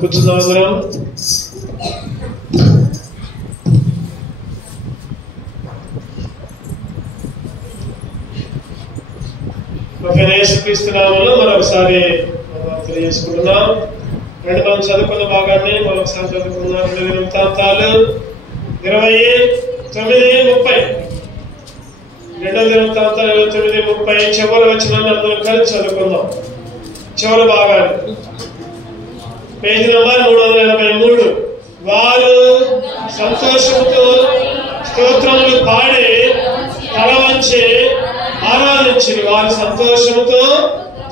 కూర్చుందాం. యేసుక్రీస్తు నామములో మరొకసారి తెలియజేసుకుంటున్నాం. రెండు మనం చదువుకున్న భాగాన్ని మరొకసారి చదువుకున్నాం. 2 వృత్తాంతాలు 29:30 2 వృత్తాంతాలు 29:30 చివరి వచనాన్ని అందరం కలిసి చదువుకుందాం. చివరి భాగాన్ని పేజీ నంబర్ 383. వారు సంతోషంతో స్తోత్రములు పాడి తల వంచి ఆరాధించిరి. వారు సంతోషంతో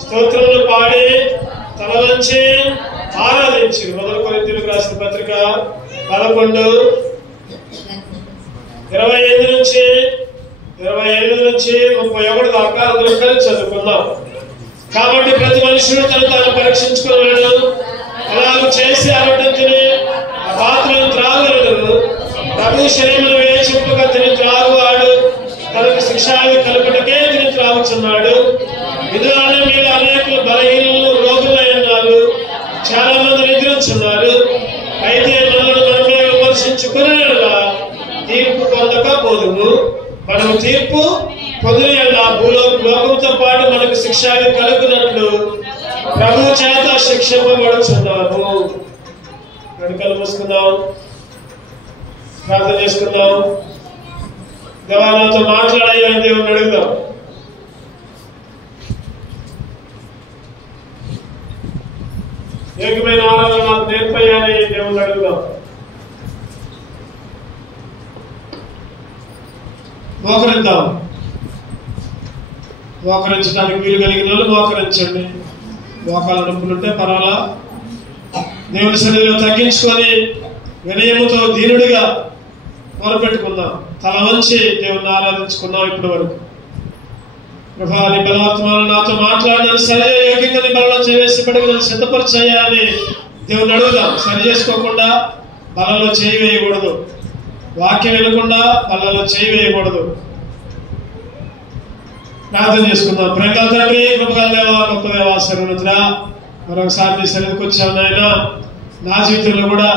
స్తోత్రములు పాడి తల వంచి ఆరాధించిరి. 1 కొరింథీయులకు రాసిన పత్రిక 11:25 నుంచి 31 దాకా అందరూ కలిసి చదువుకుందాం. కాబట్టి ప్రతి మనుషుడు తను పరీక్షించుకున్నాడు. అలాగ చేసి అరవటంతిని ఆ పాత్రను త్రాగలడు. ప్రభు శరీరమును వేచింపుగా తిని త్రాగువాడు తనకు శిక్షాలు కలుపుటకే తిని త్రాగుచున్నాడు. విధాన మీద అనేకులు బలహీనలు రోగులై ఉన్నారు. చాలా మంది నిద్రించున్నారు. అయితే మనల్ని మనమే విమర్శించుకునే తీర్పు పొందకపోదుము. మనము తీర్పు పొందిన లోకంతో పాటు మనకు శిక్షాలు కలుగునట్లు ప్రభు చేత శిక్షింపబడుచున్నాము. కళ్ళు మూసుకుందాం, ప్రార్థన చేసుకుందాం. దేవా నాతో మాట్లాడాయని దేవుని అడుగుదాం. ఏకమైన ఆరాధన నాకు నేర్పయ్యాని దేవుని అడుగుదాం. మోకరిద్దాం. మోకరించడానికి వీలు కలిగిన వాళ్ళు మోకరించండి. మోకాల నొప్పులుంటే పర్వాలా, దేవుని సన్నిధిలో తగ్గించుకొని వినయముతో దీనుడిగా మొరపెట్టుకుందాం. తల వంచి దేవుని ఆరాధించుకున్నాం ఇప్పటి వరకు. ప్రభా నీ బలవర్తమానం నాతో మాట్లాడినాను, సరే యోగ్యంగా నీ బలంలో చేసి పడికి నన్ను సిద్ధపరిచయ్యాని దేవుని అడుగుదాం. సరి చేసుకోకుండా బలంలో చేయి వేయకూడదు. వాక్యం వినకుండా బలంలో చేయి వేయకూడదు. ప్రార్థన చేసుకుందాం. ప్రేమ తండ్రి, కృపగల దేవా, గొప్ప దేవా, సర్వోన్నతుడా, మరొకసారి నీ సన్నిధికి వచ్చావు నాయన. నా జీవితంలో కూడా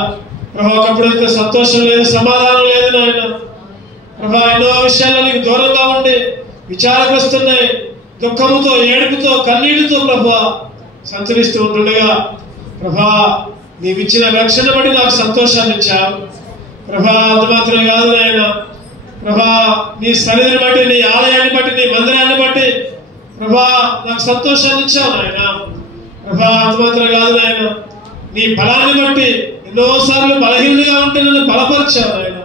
ప్రభా ఒకప్పుడైతే సంతోషం లేదు, సమాధానం లేదు నాయన. ప్రభా ఎన్నో విషయాల్లో నీకు దూరంగా ఉండి విచారకు వస్తున్నాయి. దుఃఖముతో, ఏడుపుతో, కన్నీటితో ప్రభా సంచరిస్తూ ఉంటుండగా ప్రభా నీవిచ్చిన రక్షణ బట్టి నాకు సంతోషాన్ని ఇచ్చావు ప్రభా. అంత మాత్రమే కాదు నాయన ప్రభా, నీ సన్నిధిని బట్టి, నీ ఆలయాన్ని బట్టి, నీ మందిరాన్ని బట్టి ప్రభా నాకు సంతోషాన్ని ఇచ్చావు నాయన ప్రభా. అంత మాత్రమే కాదు నాయన, నీ బలాన్ని బట్టి ఎన్నోసార్లు బలహీనుడిగా ఉంటే నన్ను బలపరిచావు నాయన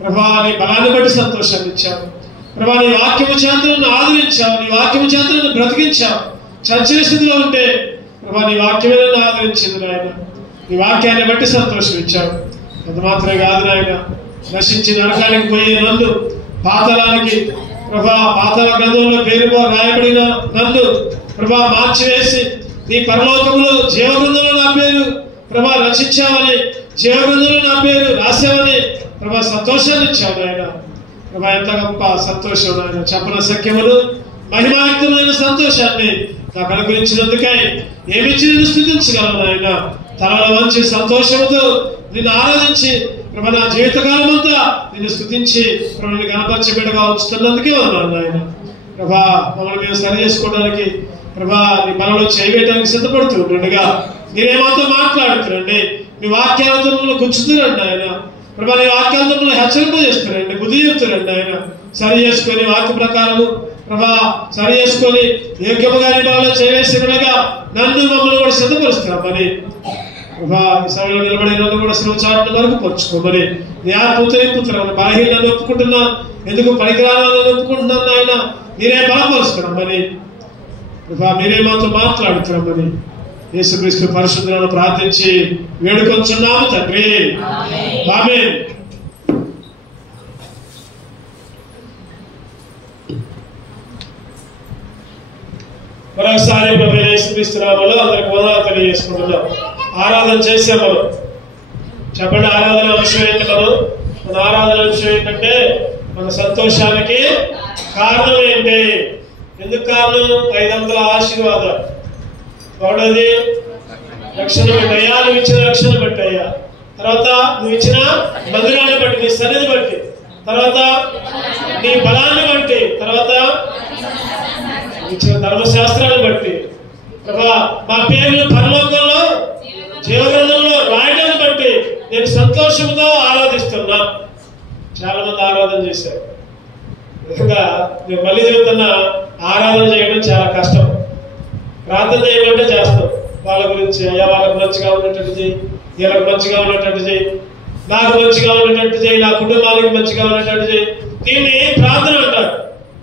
ప్రభా. నీ బలాన్ని బట్టి సంతోషాన్ని ఇచ్చావు ప్రభా. నీ వాక్యము చేత నన్ను ఆదరించావు, నీ వాక్యము చేత నన్ను బ్రతికించావు. చర్చల స్థితిలో ఉంటే ప్రభా నీ వాక్యమే నన్ను ఆదరించింది నాయన. నీ వాక్యాన్ని బట్టి సంతోషం ఇచ్చావు. అది మాత్రమే కాదు నాయన, నశించి నరకానికి పోయే నన్ను, పాతాళానికి ప్రభా, పాతాళ గ్రంథంలో పేరు రాయబడిన నన్ను ప్రభా మార్చివేసి నీ పరలోకములో జీవగ్రంథంలో నా పేరు ప్రభా రచించావని, జీవగ్రంథంలో నా పేరు రాసావని ప్రభా సంతోషాన్ని ఇచ్చావు నాయన ప్రభా. ఎంత గొప్ప సంతోషం నాయన, చెప్పన సఖ్యములు మహిమాయుక్తమైన సంతోషాన్ని నాకు అనుగ్రహించినందుకై ఏమిచ్చి నిన్ను స్థుతించగలను నాయన. తలలో వంచి సంతోషంతో నిన్ను ఆరాధించి ప్రభా నా జీవితకాలం అంతా నిన్ను స్థుతించి ప్రభు నిన్ను గణపరిచే బిడ్డగా ఉంచుతున్నందుకే ఉన్నాను నాయన ప్రభా. మమ్మల్ని మేము సరి చేసుకోవడానికి ప్రభా నీ బలంలో చేయవేయడానికి సిద్ధపడుతూ ఉండగా మీరేమాతో మాట్లాడుతురండి, మీ వాక్యాలతో మమ్మల్ని గుంచుతురండి ఆయన ప్రభా. నీ వాక్యాలతో మమ్మల్ని హెచ్చరింపు చేస్తారండి, బుద్ధి చెప్తారండి ఆయన. సరి చేసుకొని వాక్య ప్రకారము ప్రభా సరి చేసుకొని యోగ్యముగా నీ బలంలో చేయవేసి ఉండగా నన్ను మమ్మల్ని కూడా సిద్ధపరుస్తున్నామని ప్రభా. ఈ సభలో నిలబడి నన్ను కూడా శ్రమచారుల వరకు పంచుకోమని నీ ఆత్మతో నింపుతున్నాను. బలహీనను ఒప్పుకుంటున్నా, ఎందుకు పనికిరాలని ఒప్పుకుంటున్నాను ఆయన. మీరే బలపరుస్తున్నామని ప్రభా, మీరే మాతో మాట్లాడుతున్నామని యేసుక్రీస్తు పరిశుద్ధులను ప్రార్థించి వేడుకొంచున్నాము తండ్రి, ఆమేన్. మరొకసారి ప్రభు యేసుక్రీస్తు నామములో అందరికి వందనాలు తెలియజేసుకుంటున్నాం. ఆరాధన చేసే మనం చెప్పండి, ఆరాధన అంశం ఏంటి? మన ఆరాధన అంశం ఏంటంటే మన సంతోషానికి కారణం ఏంటి? ఎందుకు కారణం? 500 ఆశీర్వాదాలు. ఒకటోది రక్షణ బట్టి అయ్యా, నువ్వు ఇచ్చిన రక్షణ బట్టి అయ్యా. తర్వాత నువ్వు ఇచ్చిన మందిరాన్ని బట్టి, నీ సన్నిధి బట్టి, తర్వాత నీ బలాన్ని బట్టి, తర్వాత ఇచ్చిన ధర్మశాస్త్రాన్ని బట్టి ప్రభా మా పేర్లు పరలోకంలో జీవగ్రంథంలో రాయడాన్ని బట్టి నేను సంతోషంతో ఆరాధిస్తున్నా. చాలా మంది ఆరాధన చేశారు. నిజంగా నేను మళ్ళీ చెబుతున్నా, ఆరాధన చేయడం చాలా కష్టం. ప్రార్థన చేయమంటే చేస్తాం, వాళ్ళ గురించి అయ్యా వాళ్ళకు మంచిగా ఉన్నట్టు చేయి, వీళ్ళకి మంచిగా ఉన్నట్టు చేయి, నాకు మంచిగా ఉన్నట్టు చేయి, నా కుటుంబానికి మంచిగా ఉన్నట్టు చేయి. దీన్ని ప్రార్థన అంటారు.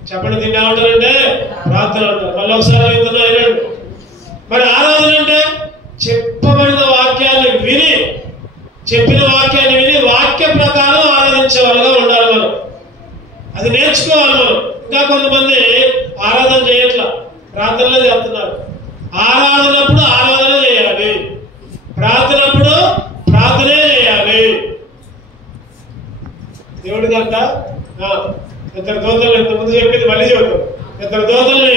చెప్పండి, దీన్ని ఏమంటారంటే ప్రార్థన అంటారు. మళ్ళీ ఒకసారి చెబుతున్నా వినండి. మరి ఆరాధన అంటే చెప్పబడిన వాక్యాన్ని విని, చెప్పిన వాక్యాన్ని విని వాక్య ప్రకారం ఆరాధించే వాళ్ళగా ఉండాలి మనం. అది నేర్చుకోవాలి మనం. ఇంకా కొంతమంది ఆరాధన చేయట్లా, ప్రార్థనలో చెప్తున్నారు. ఆరాధనప్పుడు ఆరాధన చేయాలి, ప్రార్థనప్పుడు ప్రార్థనే చేయాలి. దేవుడి కనుక 2 దూతలు ఇంతకుముందు చెప్పింది మళ్ళీ చెబుతాం. 2 దూతల్ని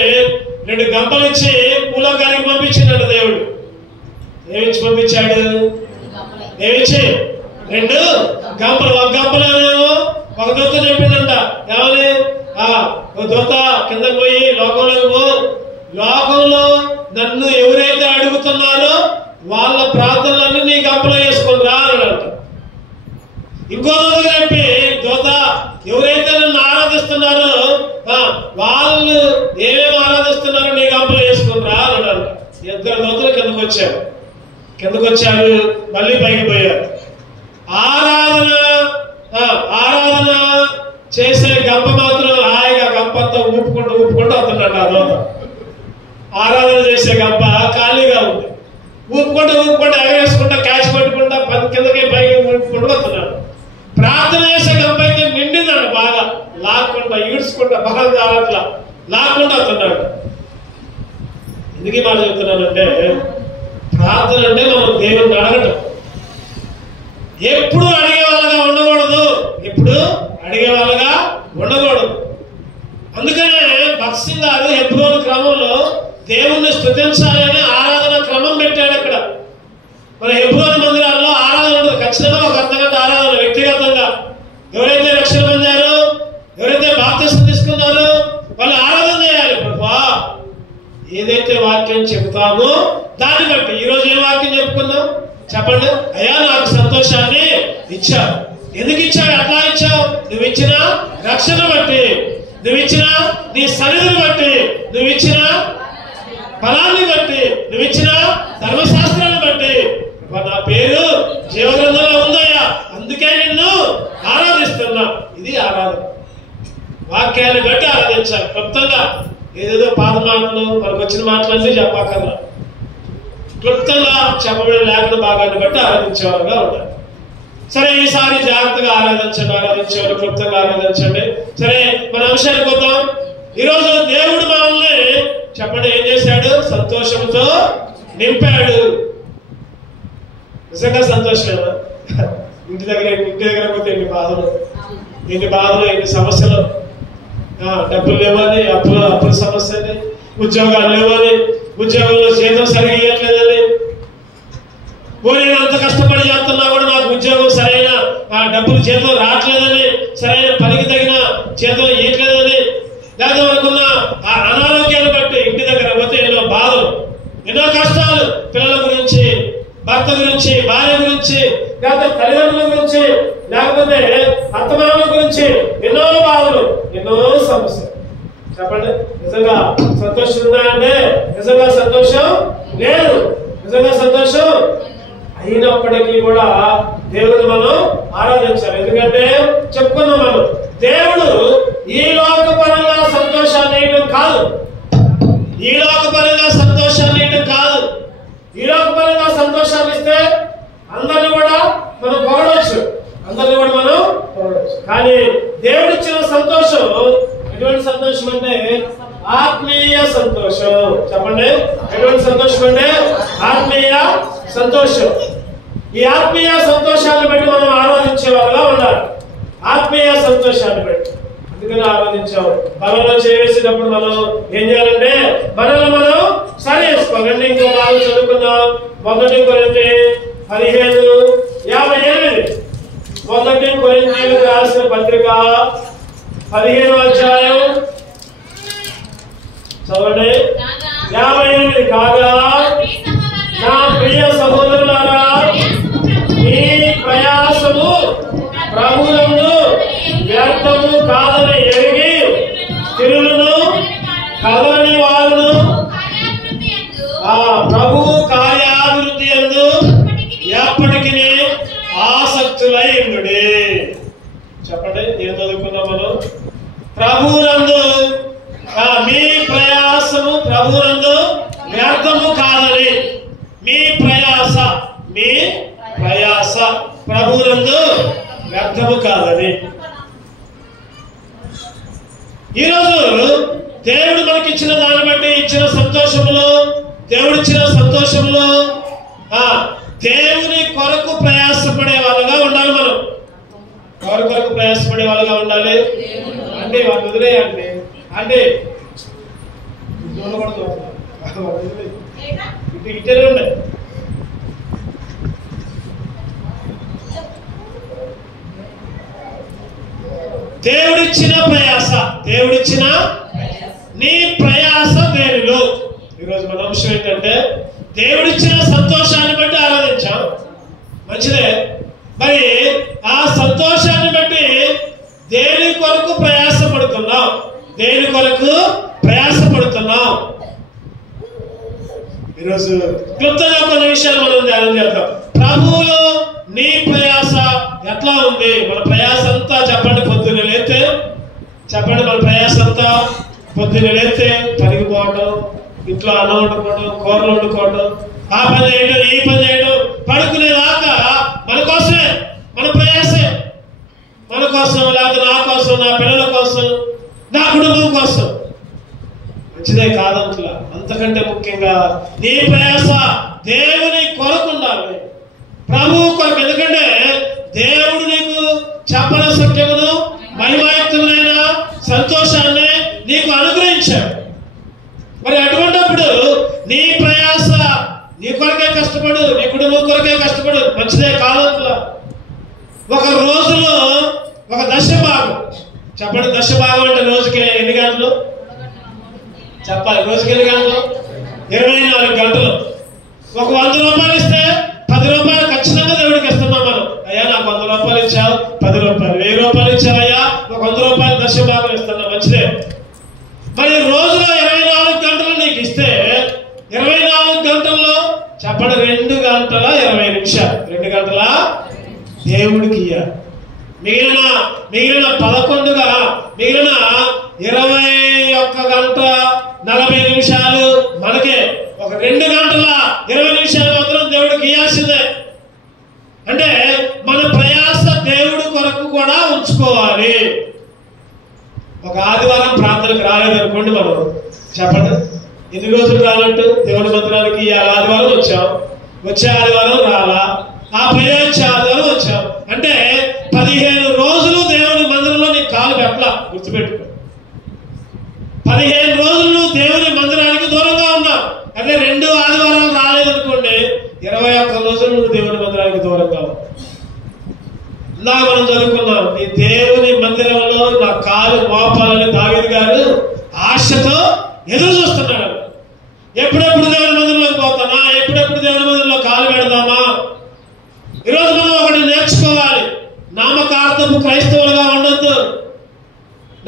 2 గంపలు ఇచ్చి పూలకానికి పంపించిందంట దేవుడు. ఏమిచ్చి పంపించాడు? ఏమిచ్చి 2 గంపలు. ఒక గంపలేమో ఒక దూత చెప్పిందంట, ఏమని? ఒక దూత కిందకు పోయి లోకంలోకి పో, లోకంలో నన్ను ఎవరైతే అడుగుతున్నారో వాళ్ళ ప్రార్థనలన్నీ నీ గంపలో వేసుకొని రా అన్నాడంట. ఇంకో దూత చెప్పి, దూత ఎవరైతే నన్ను ఆరాధిస్తున్నారో వాళ్ళు ఏమేమి ఆరాధిస్తున్నారో నీ గంపలో వేసుకొని రా అన్నాడు. 2 దూతలు కిందకు వచ్చారు, మళ్ళీ పైకి పోయారు. ఆరాధన చేసే గంప మాత్రం హాయిగా గంపంతా ఊపుకుంటూ వస్తున్నాడు. ఆ దూత ఆరాధన చేసే గంప ఖాళీగా ఉంది. ఊపుకుంటూ ఎగరేసుకుంటా క్యాచ్ పట్టుకుంటా కిందకి పైకి ఊపుకుంటూ వస్తున్నాడు. ప్రార్థన చేసే గంప అయితే నిండిందండి, బాగా లాక్కుంటా ఈడ్చుకుంటా బాగా కావట్లా లాక్కుంటూ వస్తున్నాడు. ఎందుకు మాట చెప్తున్నానంటే, ప్రార్థన అంటే మనం దేవుడిని అడగటం. ఎప్పుడు అడిగే వాళ్ళగా ఉండకూడదు, ఎప్పుడు అడిగే వాళ్ళగా ఉండకూడదు. అందుకనే భక్తి గారు హెబ్రోను క్రమంలో దేవుణ్ణి స్తుతించాలని ఆరాధన క్రమం పెట్టాడు. అక్కడ మన హెబ్రోను మందిరాల్లో ఆరాధన ఉంటుంది. ఖచ్చితంగా ఒక అర్ధగంట ఆరాధన వ్యక్తిగతంగా. ఎవరైతే రక్షణ పొందారో, ఎవరైతే బాప్తిసం తీసుకున్నారో వాళ్ళు ఆరాధన చేయాలి. ప్రభువా ఏదైతే వాక్యం చెబుతామో దాన్ని బట్టి. ఈరోజు ఏం వాక్యం చెప్పుకుందాం? చెప్పండి. అయ్యా నాకు సంతోషాన్ని ఇచ్చావు. ఎందుకు ఇచ్చావు? ఎట్లా ఇచ్చావు? నువ్వు ఇచ్చిన రక్షణ బట్టి, నువ్వు ఇచ్చిన నీ సన్నిధిని బట్టి, నువ్వు ఇచ్చిన ఫలాన్ని బట్టి, నువ్వు ఇచ్చిన ధర్మశాస్త్రాన్ని బట్టి నా పేరు జీవగ్రంథంలో ఉందయ్యా, అందుకే నిన్ను ఆరాధిస్తున్నా. ఇది ఆరాధన. వాక్యాన్ని బట్టి ఆరాధించాలి. క్లుప్తంగా ఏదేదో పాత మాటలు మనకు వచ్చిన మాటలన్నీ చెప్పక్కర్లా, క్లుప్తంగా చెప్పబడిన లేఖన భాగాన్ని బట్టి ఆరాధించేవారుగా ఉండాలి. సరే, ఈసారి జాగ్రత్తగా ఆరాధించేవారు క్లుప్తంగా ఆరాధించండి. సరే, మన అంశానికి వద్దాం. ఈరోజు దేవుడు మనల్ని చెప్పండి ఏం చేశాడు? సంతోషంతో నింపాడు. నిజంగా సంతోషం. ఇంటి దగ్గర పోతే ఎన్ని బాధలు, ఎన్ని సమస్యలు. డబ్బులు లేవని, అప్పుల సమస్య అని, ఉద్యోగాలు లేవని, ఉద్యోగంలో జీతం సరిగా ఇవ్వట్లేదని, నేను అంత కష్టపడి చేస్తున్నా కూడా నాకు ఉద్యోగం సరైన డబ్బులు జీతం రావట్లేదని, సరైన పనికి తగిన జీతం ఇవ్వట్లేదని, లేదా మనకున్న అనారోగ్యాన్ని బట్టి ఇంటి దగ్గర పోతే ఎన్నో బాధలు, ఎన్నో కష్టాలు, పిల్లల గురించి, భర్త గురించి, భార్య గురించి, లేకపోతే తల్లిదండ్రుల గురించి, లేకపోతే అత్తమామల గురించి ఎన్నో బాధలు, ఎన్నో సమస్యలు. చెప్పండి, నిజంగా సంతోషం ఉందా అంటే నిజంగా సంతోషం లేదు. నిజంగా సంతోషం అయినప్పటికీ కూడా దేవుడిని మనం ఆరాధించాలి. ఎందుకంటే చెప్పుకున్నాం మనం, దేవుడు ఈ లోకపరంగా సంతోషాన్ని ఇవ్వడం కాదు, ఈ లోకపరంగా సంతోషాన్ని ఇవ్వడం కాదు. ఈ లోకపరంగా సంతోషాన్ని ఇస్తే అందరిని కూడా మనం పొగడవచ్చు, అందరిని కూడా మనం పొగడవచ్చు. కానీ దేవుడిచ్చిన సంతోషం ఎటువంటి సంతోషం అంటే ఆత్మీయ సంతోషం. చెప్పండి, ఎటువంటి సంతోషం అంటే ఆత్మీయ సంతోషం. ఈ ఆత్మీయ సంతోషాన్ని బట్టి మనం ఆరాధించే వాళ్ళగా ఉండాలి. ఆత్మీయ సంతోషాన్ని బట్టి అందుకని ఆరాధించాము. బలంలో చేసేటప్పుడు మనం ఏం చేయాలంటే మనల్ని మనం సరి చేసుకోవాలండి. ఇంకో బాగా చదువుకుందాం. 1 కొరింథీ 15:58. 1 కొరింథీయులకు రాసిన పత్రిక 15వ అధ్యాయం చదవండి. 58. కాగా నా ప్రియ సహోదరులారా, మీ ప్రయాసము ప్రభువునందు వ్యర్థము కాదని ఎరిగి తిరులను కదలని వారును ప్రభువు కార్యాభివృద్ధి యందు ఎప్పటికీ ఆసక్తులై ఉండుడి. చెప్పండి, ఏం చదువుకున్నాం మనం? ప్రభువునందు మీ ప్రయాసము ప్రభువునందు వ్యర్థము కాదని, మీ ప్రయాస ప్రభువునందు వ్యర్థము కాదని. ఈరోజు దేవుడు మనకిచ్చిన దాన్ని బట్టి ఇచ్చిన సంతోషంలో, దేవుడిచ్చిన సంతోషంలో దేవుని కొరకు ప్రయాసపడే వాళ్ళగా ఉండాలి. మనం ఎవరి కొరకు ప్రయాసపడే వాళ్ళగా ఉండాలి అంటే వాళ్ళు వదిలేయండి అంటే ఇద్దరే ఉండే. దేవుడిచ్చిన ప్రయాస, దేవుడిచ్చిన నీ ప్రయాస దేనిలో. ఈరోజు మన అంశం ఏంటంటే దేవుడిచ్చిన సంతోషాన్ని బట్టి ఆరాధించాం, మంచిదే. మరి ఆ సంతోషాన్ని బట్టి దేని కొరకు ప్రయాసపడుతున్నాం, దేని కొరకు ప్రయాసపడుతున్నాం. ఈరోజు క్లుప్తంగా కొన్ని విషయాలు మనం ధ్యానం చేద్దాం. ప్రభువులో నీ ప్రయాస ఎట్లా ఉంది? మన ప్రయాస అంతా చెప్పండి, పొద్దున్న లేస్తే చెప్పండి, మన ప్రయాస అంతా పొద్దున్న లేస్తే పనికి పోవడం, ఇంట్లో అన్నం వండుకోవడం, కూరలు వండుకోవడం, ఆ పని చేయడం, ఈ పని చేయడం, పడుకునేదాకా మన కోసమే, మన ప్రయాసే. మన కోసం, లేకపోతే నా కోసం, నా పిల్లల కోసం, నా కుటుంబం కోసం. మంచిదే కాదంట్లా. అంతకంటే ముఖ్యంగా నీ ప్రయాస దేవుని కొరకు ఉండాలి, ప్రభువు కొరకు. ఎందుకంటే దేవుడు నీకు చెప్పన సత్యమును మహిమాయుక్తమైన సంతోషాన్ని నీకు అనుగ్రహించాడు. మరి అటువంటిప్పుడు నీ ప్రయాస నీ కొరకే కష్టపడు, నీ కుటుంబం కొరకే కష్టపడు, మంచిదే కాదంట్లా. ఒక రోజులో ఒక దశ భాగం చెప్పండి. దశ భాగం అంటే రోజుకి ఎన్ని గంటలు చెప్పాలి? రోజుకి ఎన్ని గంటలు? 24 గంటలు. ఒక 100 రూపాయలు ఇస్తే 10 రూపాయలు మరి రోజులో 24 గంటలు నీకు ఇస్తే 24 గంటల్లో చెప్పండి 2 గంటల 20 నిమిషాలు 2 గంటల దేవుడికి ఇయ్యాలి. మిగిలిన 11గా మిగిలిన 21 గంట 40 నిమిషాలు మనకే. ఒక 2 గంటల 20 నిమిషాలు మాత్రం దేవుడికి ఇయ్యాల్సిందే. అంటే మన ప్రయాస దేవుడి కొరకు కూడా ఉంచుకోవాలి. ఒక ఆదివారం ప్రార్థనకు రాలేదనుకోండి, మనం చెప్పండి ఎన్ని రోజులు రానట్టు దేవుడి మందిరానికి. ఆదివారం వచ్చాం, వచ్చే ఆదివారం రాలా, ఆ పై వచ్చే ఆదివారం వచ్చాం అంటే 15 రోజులు దేవుని మందిరంలో నీ కాలు పెట్టలా. గుర్తుపెట్టుకో, 15 రోజులు దేవుని మందిరానికి దూరంగా ఉన్నావు. అదే 2 ఆదివారాలు రాలేదనుకోండి, 21 రోజులు నువ్వు దేవుని మందిరానికి దూరంగా ఉన్నావు. ఇలా మనం చదువుకున్నాం, నీ దేవుని మందిరంలో నా కాలు మోపాలని దావీదు గారు ఆశతో ఎదురు చూస్తున్నాడు. ఎప్పుడెప్పుడు దేవుని మందిరంలోకి పోతామా, ఎప్పుడెప్పుడు దేవుని మందిరంలో కాలు పెడదామా. ఈరోజు మనం ఒకటి నేర్చుకోవాలి, నామకార్థపు క్రైస్తవులుగా ఉండొద్దు.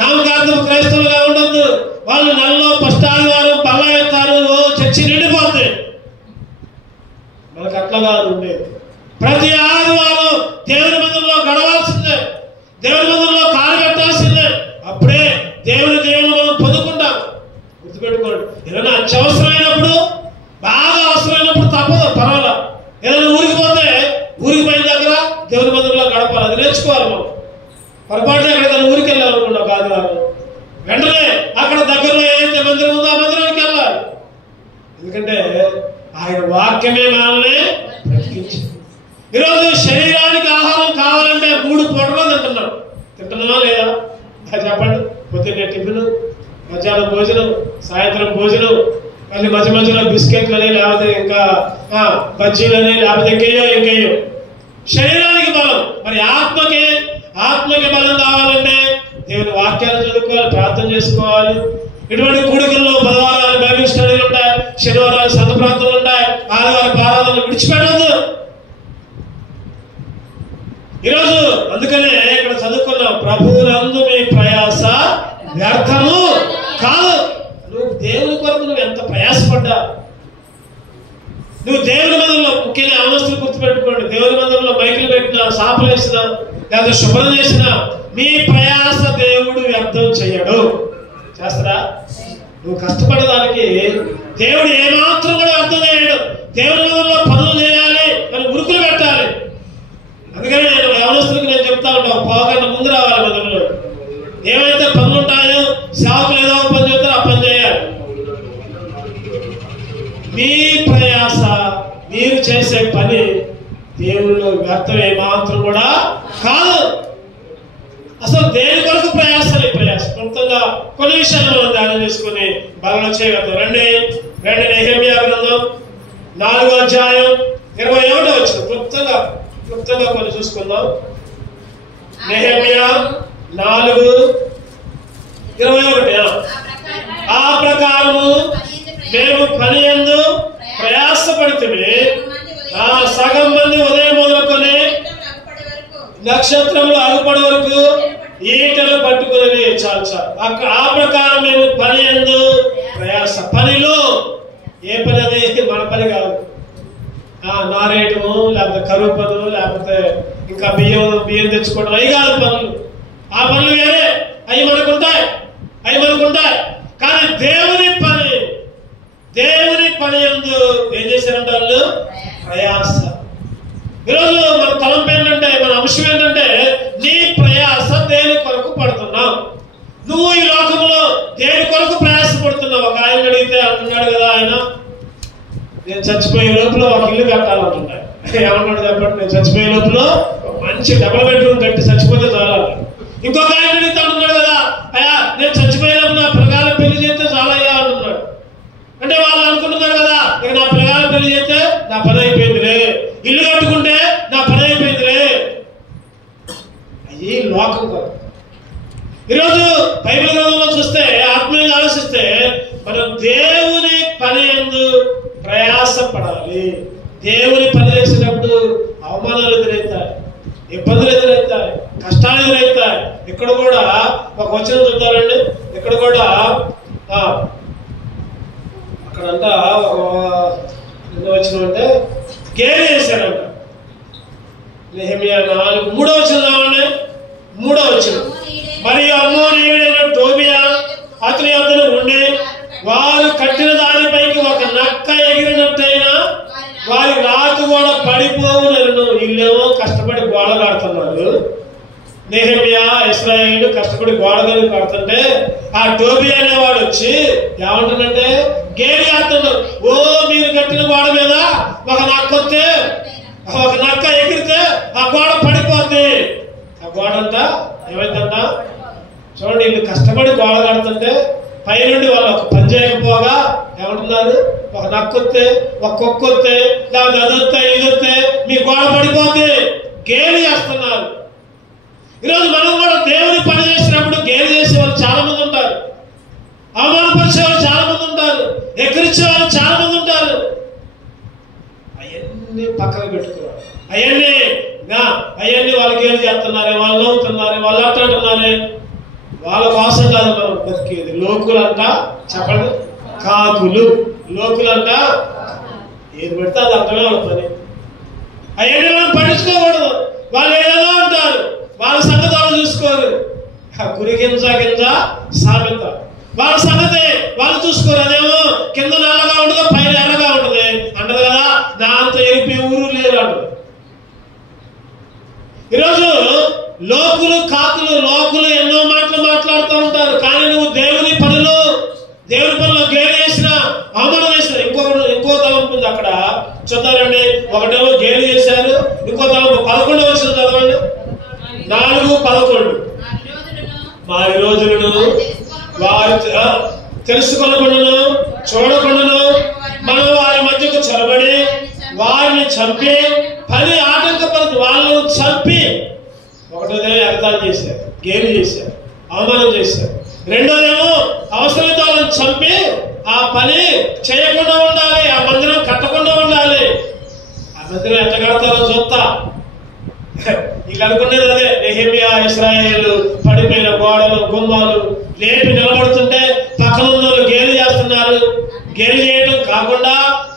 నామకార్థపు క్రైస్తవులుగా ఉండొద్దు. వాళ్ళు నెలలో ఫస్ట్ ఆదివారం పల్లా ఎత్తారు, చర్చి నిండిపోతాయి. మనకు అట్లా కాదు ఉండేది. ప్రతి ఆదివారం దేవుని మందిరంలో గడవాల్సిందే, దేవుని మందిరంలో కాలు పెట్టాల్సిందే. అప్పుడే దేవుని మనం పొందుకుంటాం. గుర్తుపెట్టుకోండి, ఏదైనా అత్యవసరమైనప్పుడు, బాగా అవసరమైనప్పుడు తప్పదు, పర్వాలా. ఏదైనా ఊరికి పోతే ఊరికి పోయిన దగ్గర దేవుని మందిరంలో గడపాలి. అది నేర్చుకోవాలి మనం. పొరపాటున ఎక్కడికైనా ఊరికి వెళ్ళాలనుకున్నాం ఒక ఆదివారం, వెంటనే అక్కడ దగ్గరలో ఏదైతే మందిరం ఉందో ఆ మందిరానికి వెళ్ళాలి. ఎందుకంటే ఆయన వాక్యమే మనల్ని బ్రతికించింది. ఈరోజు శరీరానికి ఆహారం కావాలంటే 3 పూటలు తింటున్నావా లేదా చెప్పండి. పొద్దున్నే టిఫిన్, మధ్యాహ్నం భోజనం, సాయంత్రం భోజనం, మళ్ళీ మధ్య మధ్యలో బిస్కెట్లని, లేకపోతే ఇంకా బజ్జీలని, లేకపోతే ఇంకేయో. శరీరానికి బలం. మరి ఆత్మకి బలం కావాలంటే దేవుని వాక్యాలు చదువుకోవాలి, ప్రార్థన చేసుకోవాలి. ఇటువంటి కూడికల్లో బుధవారాలు బైబిల్ స్టడీలు ఉంటాయి, శనివారాలు సంఘ ప్రార్థనలు ఉంటాయి, ఆదివారం ఆరాధనలు విడిచిపెట్టదు. ఈరోజు అందుకనే ఇక్కడ చదువుకున్నాం, ప్రభువునందు మీ ప్రయాస వ్యర్థము కాదు. నువ్వు దేవుని కొరకు నువ్వు ఎంత ప్రయాసపడ్డా, నువ్వు దేవుని మందిరంలో, ముఖ్యంగా అవస్థలు గుర్తుపెట్టుకోండి, దేవుని మందిరంలో మైకులు పెట్టినా, సాపలు వేసినా, లేదా శుభ్రం చేసినా నీ ప్రయాస దేవుడు వ్యర్థం చేయడు. చేస్తారా? నువ్వు కష్టపడడానికి దేవుడు ఏమాత్రం కూడా వ్యర్థం చేయడు. దేవుని మందిరంలో పనులు చేయాలి అని ఉరుకులు పెట్టాలి. అందుకని నేను యవనస్తులకు నేను చెప్తా ఉంటాను, పోగంట ముందు రావాలి మందిరంలో. ఏమైతే పనులు ఉంటాయో, సేవకులు ఏదో పని చేస్తారో ఆ పని చేయాలి. మీ ప్రయాస, మీరు చేసే పని దేవుళ్ళు వ్యర్థం ఏమాత్రం కూడా కాదు. అసలు దేని కొరకు ప్రయాస క్లుప్తంగా కొన్ని విషయాలు మనం ధ్యానం చేసుకుని బలంలో చేయగలుగుతాం. రండి నెహెమ్యా గ్రంథం 4వ అధ్యాయం 21వ వచనం క్లుప్తంగా కొన్ని చూసుకుందాం. నెహెమ్యా 4:21. ఆ ప్రకారము మేము పని యందు ప్రయాసపడితే సగం మంది ఉదయం మొదలుకొని నక్షత్రములు అగుపడి వరకు ఈటలు పట్టుకుని చాలు. ఆ ప్రకారం మేము పని యందు ప్రయాస. పనిలో ఏ పని అనేది మన పని కాదు. నారేయటము, లేకపోతే కరువు పనులు, లేకపోతే ఇంకా బియ్యం తెచ్చుకోవడం, అవి కాదు పనులు. ఆ పనులు వేరే, అవి మనకుంటాయి. కానీ దేవుని పని యందు ఏం చేశారంటే వాళ్ళు ప్రయాస. ఈరోజు మన తలంపు ఏంటంటే, మన అంశం ఏంటంటే, నీ ప్రయాస దేని కొరకు పడుతున్నావు. నువ్వు ఈ లోకంలో దేని కొరకు ప్రయాస పడుతున్నావు. ఒక ఆయన అడిగితే అంటున్నాడు కదా, ఆయన నేను చచ్చిపోయే లోపల ఒక ఇల్లు కట్టాలంటున్నాడు. ఏమన్నాడు చెప్పండి? నేను చచ్చిపోయే లోపల మంచి డబుల్ బెడ్రూమ్ కట్టి చచ్చిపోతే చాలా. ఇంకొక ఆయన అడిగితే అంటున్నాడు కదా, అయ్యా నేను చచ్చిపోయినప్పుడు నా పిల్లగాల పెళ్లి చేస్తే చాలయ్యా అంటున్నాడు. అంటే వాళ్ళు అనుకుంటున్నారు కదా, ఇక నా పిల్లగాల పెళ్లి చేస్తే నా పని అయిపోయిందిలే, ఇల్లు కట్టుకుంటే నా పని అయిపోయిందిలే. అయ్యి లోకం కాదు. ఈరోజు బైబిల్ గ్రంథంలో చూస్తే, ఆత్మీయంగా ఆలోచిస్తే, మనం దేవుని పని యందు ప్రయాసపడాలి. దేవుని పని చేసేటప్పుడు అవమానాలు ఎదురవుతాయి, ఇబ్బందులు ఎదురవుతాయి, కష్టాలు ఎదురవుతాయి. ఇక్కడ కూడా ఒక వచనం చూద్దామండి. ఇక్కడ కూడా అక్కడంట ఎన్నో వచ్చినంటే గేలి చేశారంట. నెహెమియా 4:3 3 మరియు అమ్మోనీయుడైన టోబియా అతని వద్దన ఉండి వారు కట్టిన దానిపైకి ఒక నక్క ఎగిరినట్టయినా వారి రాతి కూడా పడిపోవునను. వీళ్ళేమో కష్టపడి గోడ కడుతున్నారు. నెహెమియా ఇశ్రాయేలు కష్టపడి గోడలు కడుతుంటే ఆ టోబియా అనేవాడు వచ్చి ఏమంటుందంటే గేలి చేస్తున్నాడు. ఓ మీరు కట్టిన గోడ మీద ఒక నక్క వస్తే ఒక నక్క ఎగిరితే ఆ గోడ పడిపోద్ది. ఆ గోడ అంతా ఏమైందంట చూడండి. వీళ్ళు కష్టపడి గోడ కడుతుంటే పైనుండి వాళ్ళు ఒక పని చేయకపోగా ఏమంటున్నారు, ఒక నక్కొస్తే ఒక కుక్కొస్తే లేకపోతే అదొస్తే ఇదొస్తే మీ గోడ పడిపోద్ది. గేలి చేస్తున్నారు. ఈరోజు మనం కూడా దేవుని పని చేసినప్పుడు గేలి చేసే వాళ్ళు చాలా మంది ఉంటారు, అవమానపరిచే వాళ్ళు చాలా మంది ఉంటారు, ఎక్కిరించే వాళ్ళు చాలా మంది ఉంటారు. అవన్నీ పక్కన పెట్టుకోవాలి. అవన్నీ వాళ్ళు గేలి చేస్తున్నారే, వాళ్ళు నవ్వుతున్నారే, వాళ్ళు అంటున్నారే. వాళ్ళ కోసం కాదు మనం బతికేది. లోకులంట చెప్పండి, కాకులు. లోకులంట ఏది పెడితే అది అర్థమే అవుతుంది. అవన్నీ మనం పట్టించుకోకూడదు. వాళ్ళు ఏదైనా ఉంటారు, వాళ్ళ సంగతి వాళ్ళు చూసుకోరు. గురి గింజ సామెత. వాళ్ళ సంగతి వాళ్ళు చూసుకోరు. అదేమో కింద నల్లగా ఉంటుంది, పైన ఎర్రగా ఉంటుంది అంటది కదా. దాంతో ఎరిపి ఊరు లేదు అంటది. ఈరోజు లోకులు ఎన్నో మాటలు మాట్లాడుతూ ఉంటారు. కానీ నువ్వు దేవుని పనిలో గేలి చేసినా అవమానం చేసినా ఇంకో తలంపు ఉంది అక్కడ. చూద్దారండి. ఒకటేమో గేలి చేశారు, ఇంకో తలంపు 11వ వచనం చదవండి. 4:11 మా విరోధులను వారు తెలుసుకొనకుండాను చూడకుండాను మనం వారి మధ్యకు చొరబడి వారిని చంపి పని ఆటంకపరుచు వాళ్ళను చంపి. ఒకటోదేమో ఎగతాళి చేశారు, గేలి చేశారు, అవమానం చేశారు. రెండోదేమో అవసరమైతే వాళ్ళని చంపి ఆ పని చేయకుండా ఉండాలి, ఆ మందిరం కట్టకుండా ఉండాలి. ఆ మందిరం ఎట్ట కడతారో చూస్తా. వీళ్ళు అనుకునేది అదే. నెహెమియా ఇశ్రాయేలు పడిపోయిన గోడలు గుమ్మాలు లేపి నిలబడుతుంటే పక్కన ఉన్న వాళ్ళు గేలి చేస్తున్నారు. గేలి చేయడం కాకుండా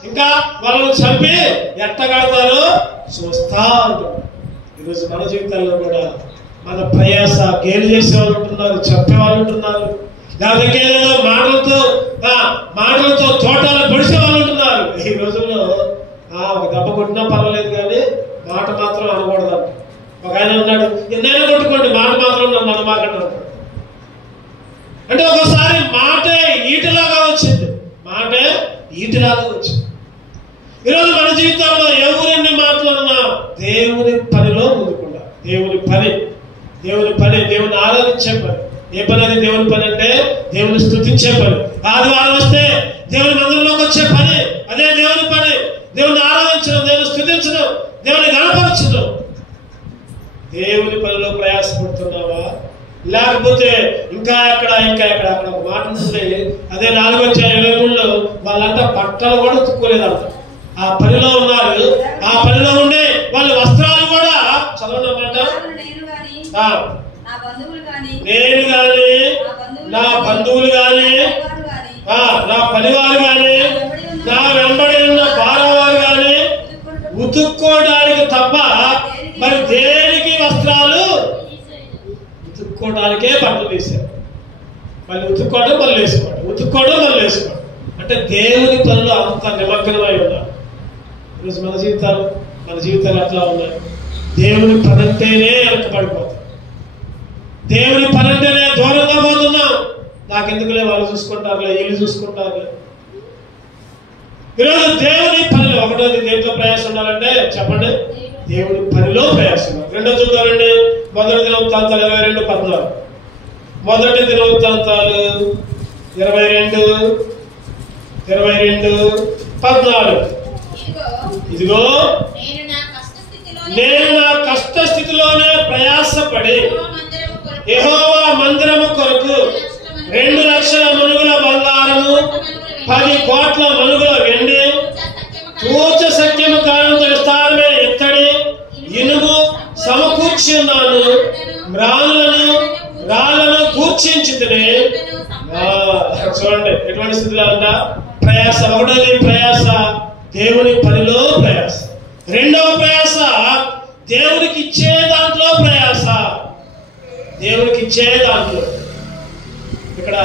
ఇంకా వాళ్ళని చంపి ఎట్ట కడతారో చూస్తా ఉంటారు. ఈరోజు మన జీవితాల్లో కూడా మన ప్రయాస గేలి చేసే వాళ్ళు ఉంటున్నారు, చెప్పే వాళ్ళు ఉంటున్నారు, లేకపోతే ఏదో మాటలతో తోటలు పొడిసే వాళ్ళు ఉంటున్నారు. ఈ రోజుల్లో ఒక దెబ్బ కొట్టినా పర్వాలేదు కానీ మాట మాత్రం అనకూడదంట. ఒక ఆయన ఉన్నాడు, ఎన్నైనా కొట్టుకోండి మాట మాత్రం నన్ను అనమాకండి. అంటే ఒకసారి మాటే ఈటలాగా వచ్చింది. ఈరోజు మన జీవితంలో ఎవరెన్ని మాట్లాడినా దేవుని పనిలో ముందుకున్నా. దేవుని పని దేవుని ఆరాధించే పని. ఏ పని అది? దేవుని పని అంటే దేవుని స్తుతించే పని. ఆదివారం వస్తే దేవుని మందిరంలోకి వచ్చే పని అదే దేవుని పని. దేవుని ఆరాధించడం, దేవుని స్తుతించడం, దేవుని గణపరచడం. దేవుని పనిలో ప్రయాసపడుతున్నావా? లేకపోతే ఇంకా ఎక్కడ అక్కడ ఒక మాట ఉంటుంది. అదే 4:23 వాళ్ళంతా బట్టలు కూడా ఉతుక్కోలేదంట. ఆ పనిలో ఉన్నారు. ఆ పనిలో ఉండే వాళ్ళ వస్త్రాలు కూడా చదవనమాట. నేను గాని నా బంధువులు గాని నా పనివారు గాని నా వెంబడి ఉన్న భారవారు గాని ఉతుక్కోవడానికి తప్ప మరి దేనికి వస్త్రాలు? ఉతుక్కోవడానికే బట్టలు తీశారు. మళ్ళీ ఉతుక్కోవడం మళ్ళీ వేసుకోవడం. అంటే దేవుని పనులు అంత నిమగ్నమై ఉన్నారు. ఈరోజు మన జీవితాలు అట్లా ఉన్నాయి. దేవుని పని అంటేనే వెనకబడిపోతాం. దేవుని పని అంటేనే దూరంగా పోతున్నాం. నాకెందుకులే, వాళ్ళు చూసుకుంటారులే, వీళ్ళు చూసుకుంటారులే. ఈరోజు దేవుని పనిలో ఒకటోది దేంట్లో ప్రయాసం ఉండాలంటే చెప్పండి, దేవుని పనిలో ప్రయాసం. రెండో చూద్దామండి. మొదటి దినవృత్తాంతాలు 22:14. మొదటి దినవృత్తాంతాలు 22:14. ఇదిగో నేను నా కష్ట స్థితిలోనే ప్రయాసపడి యెహోవా మందిరము కొరకు 2 లక్షల మనుగుల బంగారము, 10 కోట్ల మనుగుల వెండి, తూచ సఖ్యము కానంత విస్తారమైన ఇత్తడి, ఇనుము సమకూర్చి ఉన్నాను. రాళ్ళను కూర్చించుకుని చూడండి. దేవుని పనిలో ప్రయాస. రెండవ ప్రయాస దేవునికి ఇచ్చే దాంట్లో ప్రయాస. దేవునికి ఇచ్చే దాంట్లో. ఇక్కడ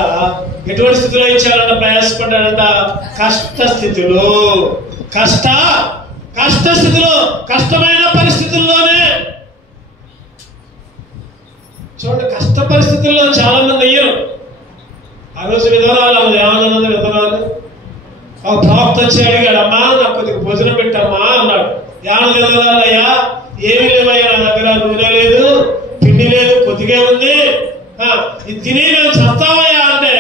ఎటువంటి స్థితిలో ఇచ్చారంట? ప్రయాసపడ్డాడంట కష్ట స్థితిలో. కష్ట స్థితిలో, కష్టమైన పరిస్థితుల్లోనే. చూడండి, కష్ట పరిస్థితుల్లో చాలా మంది అయ్యారు. ఆ రోజు విధవరాలు ఏమన్నా విధవరాలు ఒక ప్రవక్త వచ్చి అడిగాడు, అమ్మా నాకు కొద్దిగా భోజనం పెట్టమ్మా అన్నాడు. ఏమన్నా విధవరాలు, అయ్యా ఏమి లేవయ్యా, నా దగ్గర నూనె లేదు, పిండి లేదు, కొద్దిగా ఉంది, ఇది తిని మేము చస్తామయ్యా అంటే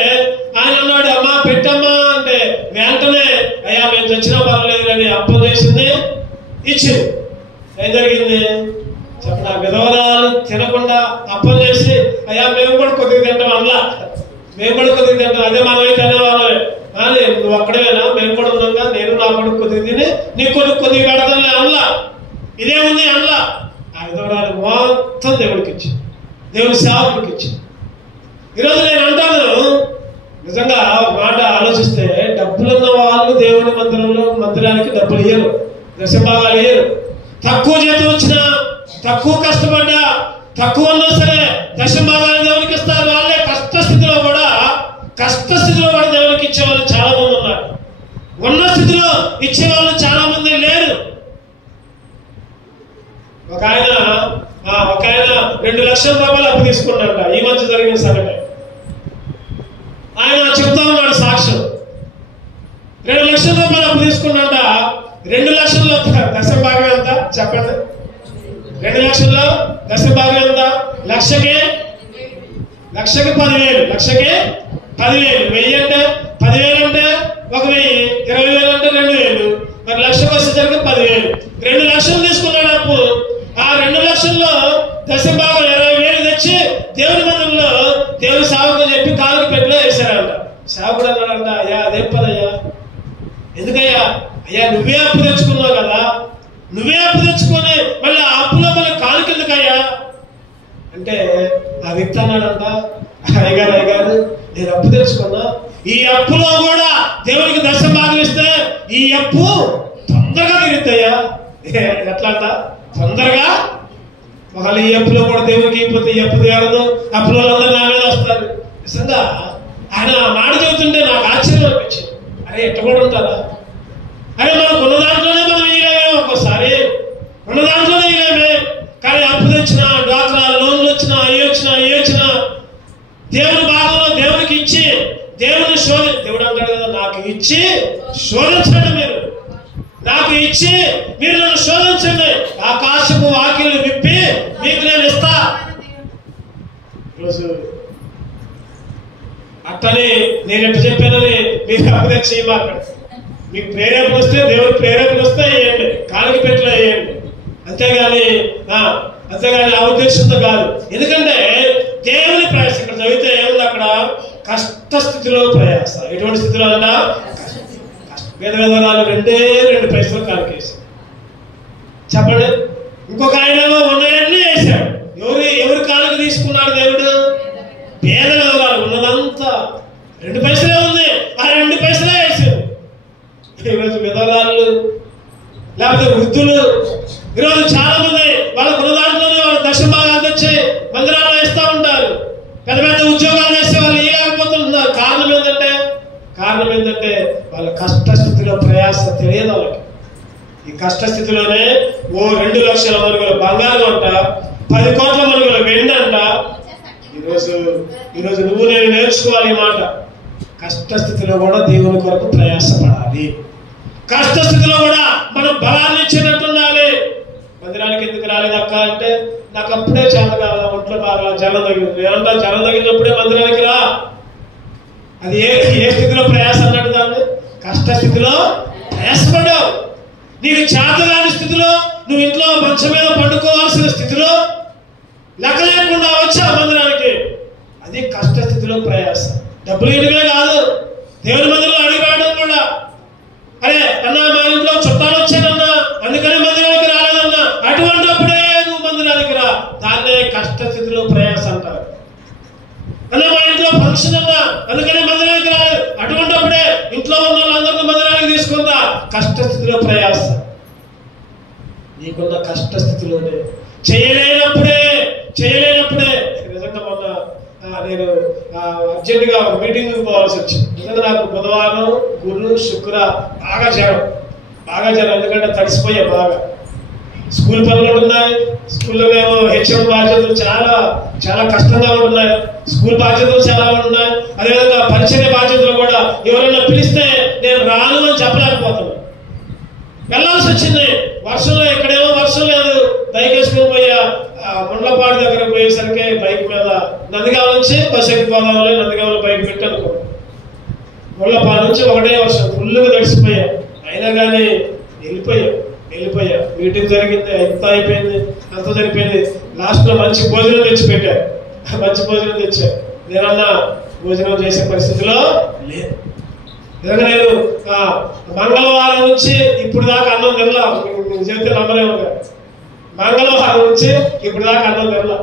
ఆయన అన్నాడు, అమ్మా పెట్టమ్మా అంటే వెంటనే అయ్యా మేము చచ్చినా పర్వాలేదు అని అప్పం చేసింది, ఇచ్చింది. ఏం జరిగింది చెప్పండి? ఆ విధవరాలు తినకుండా అప్పం చేసి అయ్యా మేము కూడా కొద్దిగా తింటాం అలా, మేము కూడా కొద్దిగా తింటాం, అదే మనమే తినేవాళ్ళమే, కానీ నువ్వు అక్కడేనా, మేము కూడా ఉన్నాగా, నేను నా కొడుకు కొద్దిగా తిని నీ కొద్దిగా పెడతాను అనలా. ఇదేముంది అనలా. ఆ విధవరాలు మొత్తం దేవుడికి ఇచ్చింది, దేవుని సేవకుడికి ఇచ్చింది. ఈరోజు నేను అంటాను, నిజంగా ఒక మాట ఆలోచిస్తే డబ్బులున్న వాళ్ళు దేవుని మందిరానికి డబ్బులు ఇయ్యరు, దశభాగాలు ఇయ్యరు. తక్కువ జీతం వచ్చినా, తక్కువ కష్టపడ్డా, తక్కువ ఉన్నా సరే దశభాగాలు దేవునికి ఇస్తారు. వాళ్ళే కష్టస్థితిలో కూడా దేవునికి ఇచ్చేవాళ్ళు చాలా మంది ఉన్నారు. ఉన్న స్థితిలో ఇచ్చేవాళ్ళు చాలా మంది లేరు. ఒక ఆయన 2 లక్షల రూపాయలు అప్పు తీసుకున్నాడ. ఈ మధ్య జరిగిన సంఘటన ఆయన చెప్తా ఉన్నాడు సాక్ష్యం. 2 లక్షల రూపాయలు అప్పు తీసుకున్నాడ. 2 లక్షల్లో దశభాగం ఎంత చెప్పండి? 2 లక్షల్లో దశభాగం ఎంత? లక్షకి 10,000. లక్షకి 10,000. 1000 అంటే 10,000 అంటే 1,000, 20,000 అంటే 2,000. మరి లక్షకు వచ్చేసరికి 10,000. 2 లక్షలు తీసుకున్నాడు అప్పు. ఆ 2 లక్షల్లో దశభాగం 20,000 తెచ్చి దేవుని మందిరంలో దేవుని సేవకుడు చెప్పి కాలుకి పెట్టిలో వేశారంట. సేవకుడు అన్నాడంట, అయ్యా అదే పదయ్యా, ఎందుకయ్యా? అయ్యా నువ్వే అప్పు తెచ్చుకున్నావు కదా, నువ్వే అప్పు తెచ్చుకొని మళ్ళీ ఆ అప్పులో మళ్ళీ కాలు కిందకయ్యా అంటే ఆ వ్యక్తి అన్నాడంట, అయ్యగారు నేను అప్పు తెచ్చుకున్నా, ఈ అప్పులో కూడా దేవునికి దశభాగం ఇస్తే ఈ అప్పు తొందరగా తీరుతాయా. ఎట్లా అంట? తొందరగా. ఒకవేళ ఈ అప్పులో కూడా దేవునికి ఇకపోతే ఈ అప్పు తీరదు, అప్పులో అందరూ నా మీద వస్తారు. నిజంగా ఆయన మాట చెబుతుంటే నాకు ఆశ్చర్యం అనిపించింది. అరే ఎట్ట కూడా ఉంటారా? అరే మనకు ఉన్న దాంట్లోనే మనం ఇలాగే, ఒక్కోసారి ఉన్న దాంట్లోనే ఇలాగే. కానీ అప్పు తెచ్చినా, డ్వాక్రా లోన్లు వచ్చినా, అయ్యి వచ్చినా దేవుని భాగంలో దేవునికి ఇచ్చి దేవుని దేవుడు అంటాడు కదా, నాకు ఇచ్చి శోధించండి, నాకు ఇచ్చి మీరు నన్ను శోధించండి, ఆకాశపు వాకిళ్ళు విప్పి మీకు నేను ఇస్తా. ఈరోజు అట్టని నేను ఎట్లా చెప్పానని మీరు అప్పు తెచ్చి మీకు ప్రేరేపణ వస్తే, దేవుడి ప్రేరేపణ వస్తే వేయండి, కాలికి పెట్టిలో వేయండి. అంతేగాని ఆ ఉద్దేశంతో కాదు. ఎందుకంటే దేవుని ప్రయాస ఇక్కడ చదివితే ఏముంది? అక్కడ కష్టస్థితిలో ప్రయాస. ఎటువంటి స్థితిలో అన్నా వేదవేదనాలు 2 పైసలు కాలికేసి చెప్పండి. ఇంకొక ఆయనేమో ఉన్నాయన్నీ వేశాడు. ఎవరి కాలుకి తీసుకున్నాడు దేవుడు? పేద విధవరాలు. ఉన్నదంతా 2 పైసలే ఉంది, ఆ 2 పైసలే వేసాడు. ఈరోజు విధవరాలు లేకపోతే వృద్ధులు ఈరోజు చాలా మంది వాళ్ళకు ఉన్న దాంట్లోనే వాళ్ళ దశభాగాలు తెచ్చి మందిరాల్లో వేస్తూ ఉంటారు. పెద్ద పెద్ద ఉద్యోగాలు వేస్తే వాళ్ళు ఇవ్వకపోతున్నారు. కారణం ఏంటంటే వాళ్ళ కష్టస్థితిలో ప్రయాస తెలియదు వాళ్ళకి. ఈ కష్టస్థితిలోనే 2 లక్షల మనుగుల బంగారం అంట, 10 కోట్ల మనుగుల వెండి అంట. ఈరోజు నువ్వు నేను నేర్చుకోవాలి ఈ మాట. కష్టస్థితిలో కూడా దేవుని కొరకు ప్రయాసపడాలి. కష్టస్థితిలో కూడా మనం బలాన్ని ఇచ్చినట్టుండాలి. మందిరానికి ఎందుకు రాలేదు అక్క అంటే, నాకు అప్పుడే చాలా కాదు, ఒంట్లో బాగా జలం తగిలింది. ఏమన్నా జలం తగిలినప్పుడే మందిరానికి రా. అది ఏ స్థితిలో ప్రయాస అన్నట్టు? దాన్ని కష్టస్థితిలో ప్రయాసపడ్డావు. నీకు చేతగాని స్థితిలో, నువ్వు ఇంట్లో మంచం మీద పండుకోవాల్సిన స్థితిలో లెక్క లేకుండా వచ్చా మందిరానికి. అది కష్టస్థితిలో ప్రయాస. డబ్బులు ఇటువే కాదు, దేవుని మందిరంలో అడిగాడు కూడా. అరే అన్నా మా ఇంట్లో చుట్టాలు వచ్చానన్నా, అందుకనే మందిరానికి రాలేదన్నా, అటువంటిప్పుడే నువ్వు మందిరానికి రా. దాన్నే కష్టస్థితిలో ప్రయాస అంటారు. అన్నా మా ఇంట్లో ఫంక్షన్ అన్నా, అందుకనే మందిరానికి రాలేదు, అటువంటిప్పుడే ఇంట్లో ఉన్న వాళ్ళందరినీ మందిరానికి తీసుకుందా. కష్టస్థితిలో ప్రయాస, నీకున్న కష్టస్థితిలోనే చేయలేనప్పుడే నిజంగా మొన్న నేను అర్జెంటుగా ఒక మీటింగ్కి పోవాల్సి వచ్చింది. నిజంగా నాకు బుధవారం, గురు, శుక్ర బాగా జ్వరం, ఎందుకంటే తడిసిపోయా బాగా. స్కూల్ పనులు ఉంటున్నాయి, స్కూల్లో మేము హెచ్ఎం బాధ్యతలు చాలా చాలా కష్టంగా ఉంటున్నాయి, స్కూల్ బాధ్యతలు చాలా ఉంటున్నాయి. అదేవిధంగా పరిచయ బాధ్యతలు కూడా ఎవరైనా పిలిస్తే నేను రాను అని చెప్పలేకపోతున్నాను. వెళ్ళాల్సి వచ్చింది వర్షంలో. ఇక్కడేమో వర్షం లేదు, బైక్ వేసుకుని పోయా ముండ్లపాడు దగ్గర పోయేసరికి బైక్ మీద నందిగామ నుంచి బస్ ఎక్కిపోదామని నందిగామలో బైక్ పెట్టాను. ముండ్లపాడు నుంచి ఒకటే వర్షం, ఫుల్గా తడిసిపోయా. అయినా కానీ వెళ్ళిపోయా. మీటింగ్ జరిగింది, ఎంత అయిపోయింది, అంత జరిపోయింది. లాస్ట్ లో మంచి భోజనం తెచ్చి పెట్టారు, నేనన్నా భోజనం చేసే పరిస్థితిలో లేదు. నిజంగా నేను మంగళవారం నుంచి ఇప్పుడు దాకా అన్నం తినలా. చెప్తే నమ్మలేము. మంగళవారం నుంచి ఇప్పుడు దాకా అన్నం తినలా,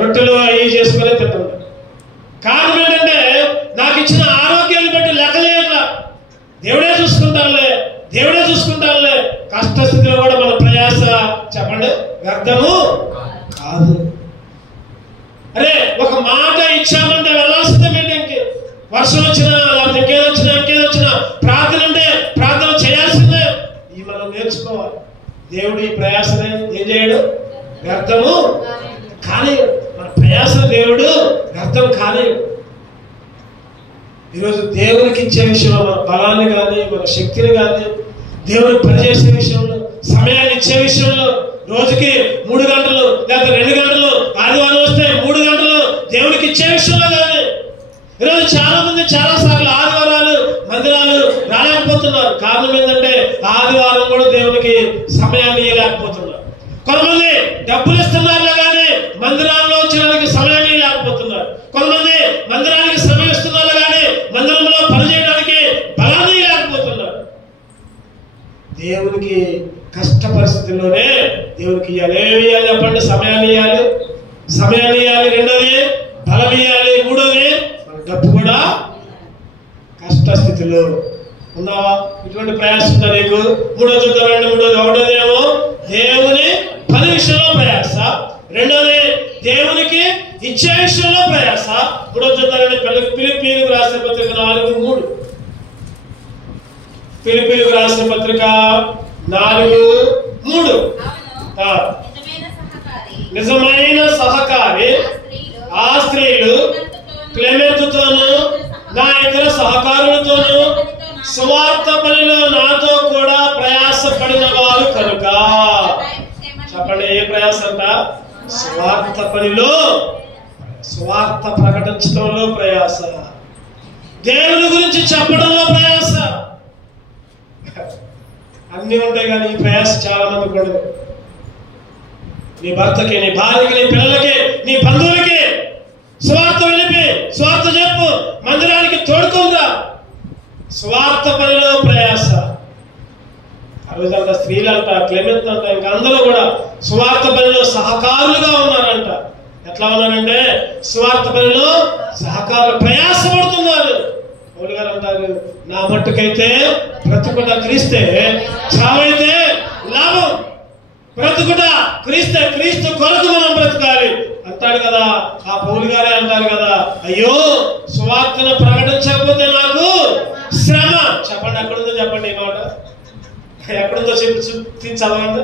రొట్టెలు అవి చేసుకునే తింటున్నా. కారణం ఏంటంటే నాకు ఇచ్చిన ఆరోగ్యాన్ని బట్టి లెక్క చేయట్లా. దేవుడే చూసుకుంటానులే. కష్టస్థితిలో కూడా మన ప్రయాస చెప్పండి వ్యర్థము కాదు. అరే ఒక మాట ఇచ్చామంటే వెళ్ళాల్సిందే మీటింగ్కి. వర్షం వచ్చినా లేకపోతే ఇంకేదొచ్చినా ప్రార్థన అంటే ప్రార్థన చేయాల్సిందే. ఇవి మనం నేర్చుకోవాలి. దేవుడు ఈ ప్రయాసనే ఏం చేయడు, వ్యర్థము కానీ మన ప్రయాస దేవుడు వ్యర్థం కానీ. ఈరోజు దేవునికి ఇచ్చే విషయంలో మన బలాన్ని కానీ మన శక్తిని కానీ, దేవునికి పనిచేసే విషయంలో, సమయాన్ని ఇచ్చే విషయంలో, రోజుకి 3 గంటలు లేకపోతే 2 గంటలు, ఆదివారం వస్తే 3 గంటలు దేవునికి ఇచ్చే విషయంలో కానీ. ఈరోజు చాలా మంది చాలా సార్లు ఆదివారాలు మందిరాలు రాలేకపోతున్నారు. కారణం ఏంటంటే ఆదివారం కూడా దేవునికి సమయాన్ని ఇవ్వలేకపోతున్నారు. కొంతమంది డబ్బులు ఇస్తున్నారు కానీ మందిరాల్లో వచ్చడానికి సమయాన్ని ఇవ్వలేకపోతున్నారు. కొంతమంది మందిరానికి సమయం ఇస్తున్నారు కానీ మందిరంలో పనిచేయడానికి బలాన్ని ఇవ్వలేకపోతున్నారు. దేవునికి కష్ట పరిస్థితుల్లోనే దేవునికి ఇవ్వాలి. ఏమి ఇవ్వాలి చెప్పండి? సమయాన్ని ఇవ్వాలి. రెండోది బలం ఇవ్వాలి. మూడోది డబ్బు కూడా. కష్టస్థితిలో ఉన్నావా? ఇటువంటి ప్రయాసం ఉందా నీకు? మూడోది చూద్దామండి. ఒకటోది ఏమో దేవుని పని విషయంలో ప్రయాస, రెండోది దేవునికి ఇచ్చే విషయంలో ప్రయాస. మూడోది చూద్దామండి. ఫిలిప్పీయులకు రాసిన పత్రిక 4:3. ఫిలిప్పీయులకు రాసిన పత్రిక 4:3. నిజమైన సహకారి ఆ స్త్రీలు క్లెమెంతుతోనూ నా ఇతర సహకారులతోనూ సువార్త పనిలో నాతో కూడా ప్రయాసపడిన వారు కనుక. చెప్పండి, ఏ ప్రయాస అంట? సువార్త పనిలో, సువార్త ప్రకటించడంలో ప్రయాస, దేవుని గురించి చెప్పడంలో ప్రయాస. అన్ని ఉంటాయి కానీ ఈ ప్రయాస చాలా మంది కూడా. నీ భర్తకి, నీ భార్యకి, నీ పిల్లలకి, నీ బంధువులకి స్వార్థ వినిపి, స్వార్థ చెప్పు, మందిరానికి తోడుకుందా. స్వార్థ పనిలో ప్రయాస. ఆ రోజంతా స్త్రీలంట, క్లెమెంట్ అంట, ఇంకా అందరూ కూడా స్వార్థ పనిలో సహకారులుగా ఉన్నారంట. ఎట్లా ఉన్నారంటే స్వార్థ పనిలో సహకారులు ప్రయాసపడుతున్నారు. పౌలు గారు అంటారు, నా మట్టుకైతే బ్రతుకుట క్రీస్తే, చావైతే లాభం. బ్రతుకుట క్రీస్తే, క్రీస్తు కొరకు మనం బ్రతకాలి అంటాడు కదా. ఆ పౌలు గారే అంటారు కదా, అయ్యో సువార్తను ప్రకటించకపోతే నాకు శ్రమ. చెప్పండి, ఎక్కడుందో చెప్పండి. ఈ మాట ఎక్కడుందో చెప్పి చదవండి.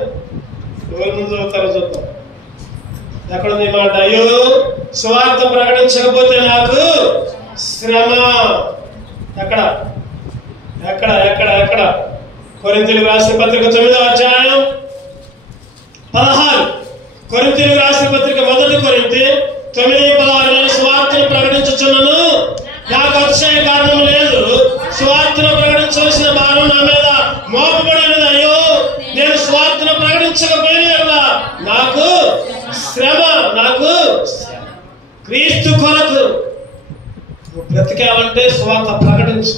ఎవరి ముందు చదువుతారో చూద్దాం. ఎక్కడుంది ఈ మాట? అయ్యో సువార్త ప్రకటించకపోతే నాకు శ్రమ. ఎక్కడ ఎక్కడ ఎక్కడ ఎక్కడ? కొరింథీయులకు రాసిన పత్రిక 9వ అధ్యాయం 16. కొరింథీయులకు రాసిన పత్రిక 1 కొరింథీ 9:16 సువార్తను ప్రకటించుచున్నాను, నాకు అతిశయ కారణం లేదు. సువార్తను ప్రకటించవలసిన భారం నా మీద మోపబడినది. అయ్యో నేను సువార్తను ప్రకటించకపోయినా నాకు శ్రమ. క్రీస్తు కొరకు నువ్వు బ్రతికావంటే సువార్త ప్రకటించు.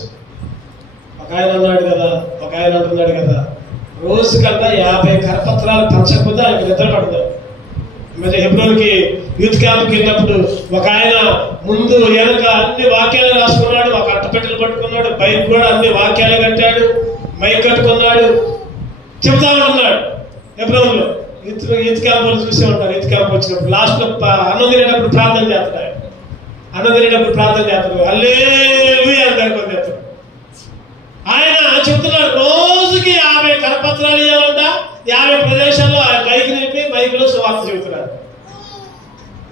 ఒక ఆయన అంటున్నాడు కదా, రోజుకంతా 50 కరపత్రాలు పంచకపోతే ఆయనకు నిద్ర పడతాడు. హెబ్రోన్కి యూత్ క్యాంప్కి వెళ్ళినప్పుడు ఒక ఆయన ముందు వెనక అన్ని వాక్యాలు రాసుకున్నాడు, ఒక అట్టపెట్టెలు పట్టుకున్నాడు, బైక్ కూడా అన్ని వాక్యాలు కట్టాడు. మైక్ కట్టుకున్నాడు, చెప్తా ఉంటున్నాడు. ఎబ్రహంలో ఈత్ క్యాంపులు చూసే ఉంటారు. ఈత్ క్యాంప్ వచ్చినప్పుడు లాస్ట్ లో అన్నం తినేటప్పుడు ప్రార్థన చేస్తున్నాడు. అన్నం తినేటప్పుడు ప్రార్థన చేస్తాడు. హల్లెలూయా అంటారు కొన్ని చేస్తాడు. ఆయన చెప్తున్నాడు రోజుకి 50 కరపత్రాలు ఇవ్వాలంట. 50 ప్రదేశాల్లో ఆయన మైక్ నిలిపి మైక్లో సువార్త చెబుతున్నాడు.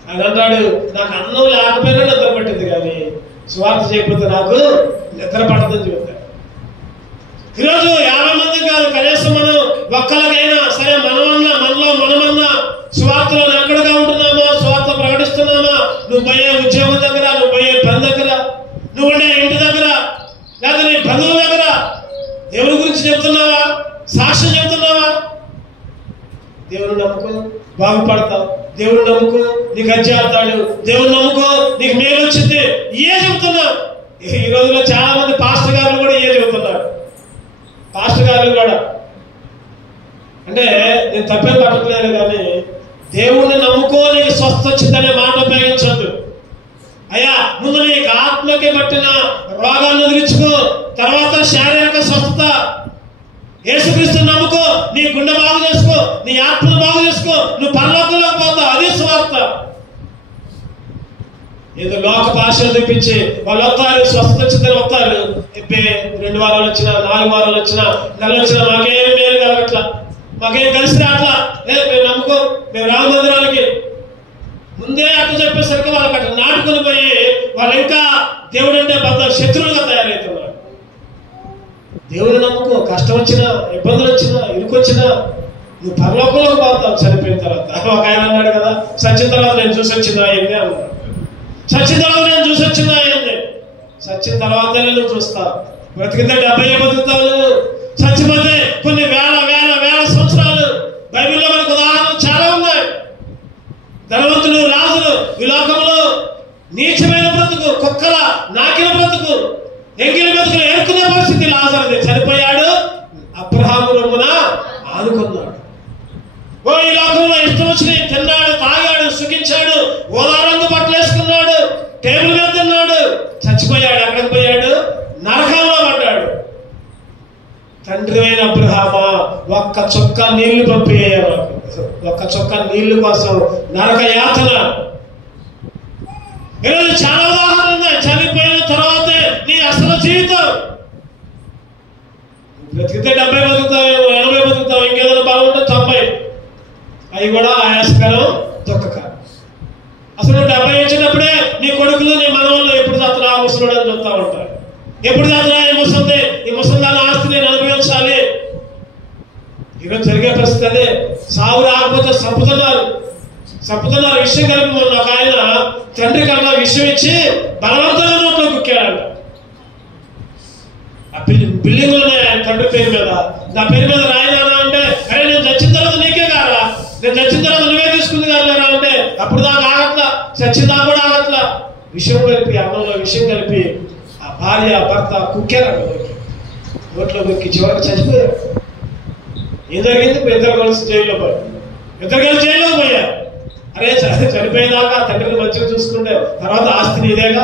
ఆయన అంటాడు, నాకు అన్నం లేకపోయినా నిద్ర పట్టింది, కానీ సువార్త చేయకపోతే నాకు నిద్ర పట్టదని చెబుతాడు. ఈరోజు 50 మంది కాదు, కనీసం మనం ఒక్కరికైనా సరే మనమన్నా సువార్తలో ఎక్కడగా ఉంటున్నామా, సువార్త ప్రకటిస్తున్నామా, నువ్వు పోయే ఉద్యోగం దగ్గర, నువ్వు పోయే పని దగ్గర, నువ్వు ఉండే ఇంటి దగ్గర, లేదా నీ బంధువుల దగ్గర దేవుని గురించి చెప్తున్నావా, సాక్ష్యం చెప్తున్నావా? దేవుని నమ్ముకో బాగుపడతావు, దేవుని నమ్ముకో నీకు అజ్జేస్తాడు, దేవుని నమ్ముకో నీకు మేలు వచ్చింది. ఏ చెబుతున్నావు? ఈ రోజుల్లో చాలా మంది పాస్టర్ గారు కూడా ఏ చెబుతున్నారు. పాస్టర్ గారు కూడా అంటే నేను తప్పేం పట్టట్లేదు, కానీ దేవుణ్ణి నమ్ముకో నీకు స్వస్థ వచ్చిందనే మాట ఉపయోగించద్దు. అయ్యా ముందు నీకు ఆత్మకి పట్టిన రోగాన్ని వదిలించుకో, తర్వాత శారీరక స్వస్థత. యేసుక్రీస్తు నమ్ముకో, నీ గుండె బాగు చేసుకో, నీ ఆత్మను బాగు చేసుకో, నువ్వు పరలోకంలోకి పోతావు. అది స్వార్థ. ఏదో లోక భాష తెప్పించి వాళ్ళు వస్తారు, స్వస్థత వచ్చిందని వస్తారు. 2 వారాలు వచ్చినా, 4 వారాలు వచ్చినా, నెల వచ్చినా మాకేం మేలు కలగట్లా, మాకేం కలిసి రాట్లా, మేము నమ్ముకో, మేము రామ మందిరానికి ముందే అట్లా చెప్పేసరికి వాళ్ళకి అట్లా నాటుకొని పోయి వాళ్ళు ఇంకా దేవుడు అంటే పెద్ద శత్రువులుగా తయారవుతున్నారు. దేవుని నమ్ముకో, కష్టం వచ్చినా, ఇబ్బందులు వచ్చినా, ఇరుకొచ్చినా నువ్వు పరలోకంలోకి పోతావు చనిపోయిన తర్వాత. ఒక ఆయన అన్నాడు కదా, సచ్చిన తర్వాత నేను చూసి వచ్చిందా అయింది అన్నాడు. సచ్చిన తర్వాత నేను చూసి వచ్చిందా అయింది. సచ్చిన తర్వాతనే నువ్వు చూస్తావు. బ్రతికితే 70 బతుకుతావు. చచ్చిపోతే కొన్ని వేల సంవత్సరాలు. బైబిల్లో మనకు ఉదాహరణలు చాలా ఉన్నాయి. ధనవంతులు, రాజులు, ఈ లోకంలో నీచమైన బ్రతుకు, కుక్కల నాకిన బ్రతుకు, ఎంగిలి బ్రతుకులు ఏర్కొనే పరిస్థితి లాజరుది. చనిపోయాడు, అబ్రహాము రొమ్మున ఆనుకున్నాడు. ఈ లోకంలో ఇష్టం వచ్చి తిన్నాడు, తాగాడు, సుఖించాడు, ఓదారంగు బట్టలు వేసుకున్నాడు, టేబుల్ మీద తిన్నాడు, చచ్చిపోయాడు. ఎక్కడికి పోయాడు? నరకంలో పడ్డాడు. తండ్రి అయిన అబ్రహామా, ఒక్క చుక్క నీళ్లు పంపించారు. ఒక్క చుక్క నీళ్లు కోసం నరక యాతన. ఈరోజు చాలా ఉదాహరణలు ఉన్నాయి. చనిపోయిన తర్వాతే నీ అసలు జీవితం. బ్రతికితే 70 బతుకుతావు, 80 బతుకుతావు, ఇంకేదైనా బాగుంటే 90. అవి కూడా ఆయాసకరం, దుఃఖకరం. అసలు 70 వచ్చినప్పుడే నీ కొడుకులు, నీ మనవాళ్ళు ఎప్పుడు దాతరా ముసలుడు అని చెప్తా ఉంటారు. ఎప్పుడు దాతరా ఈ ముసలి, ఈ ముసలిదాని ఆస్తి నేను అనుభవించాలి. ఈరోజు జరిగే పరిస్థితి అదే. సాగు రాకపోతే చంపుతున్నారు. విషయం కలిపి మొన్న ఒక ఆయన తండ్రి కన్నా విషయం ఇచ్చి బలవంతంగా నోట్లో కుక్కాడంట. ఆ బిల్డింగ్లు ఉన్నాయి ఆయన తండ్రి పేరు మీద, నా పేరు మీద రాయనా అంటే, అరే నేను చచ్చిన తర్వాత నీకే కారా, నేను చచ్చిన తర్వాత నువ్వే తీసుకుంది కాదా అంటే, అప్పుడు దాకా ఆగట్లా, చచ్చిన దాకా కూడా ఆగట్లా. విషయం కలిపి, అన్నంలో విషయం కలిపి ఆ భార్య భర్త కుక్కారు. నోట్లో కుక్కి చివరికి చచ్చిపోయారు. ఏం జరిగింది? ఇద్దరు కలిసి జైల్లో పోయారు. అరే చనిపోయేదాకా తండ్రిని మంచిగా చూసుకుంటే తర్వాత ఆస్తి నీదేగా.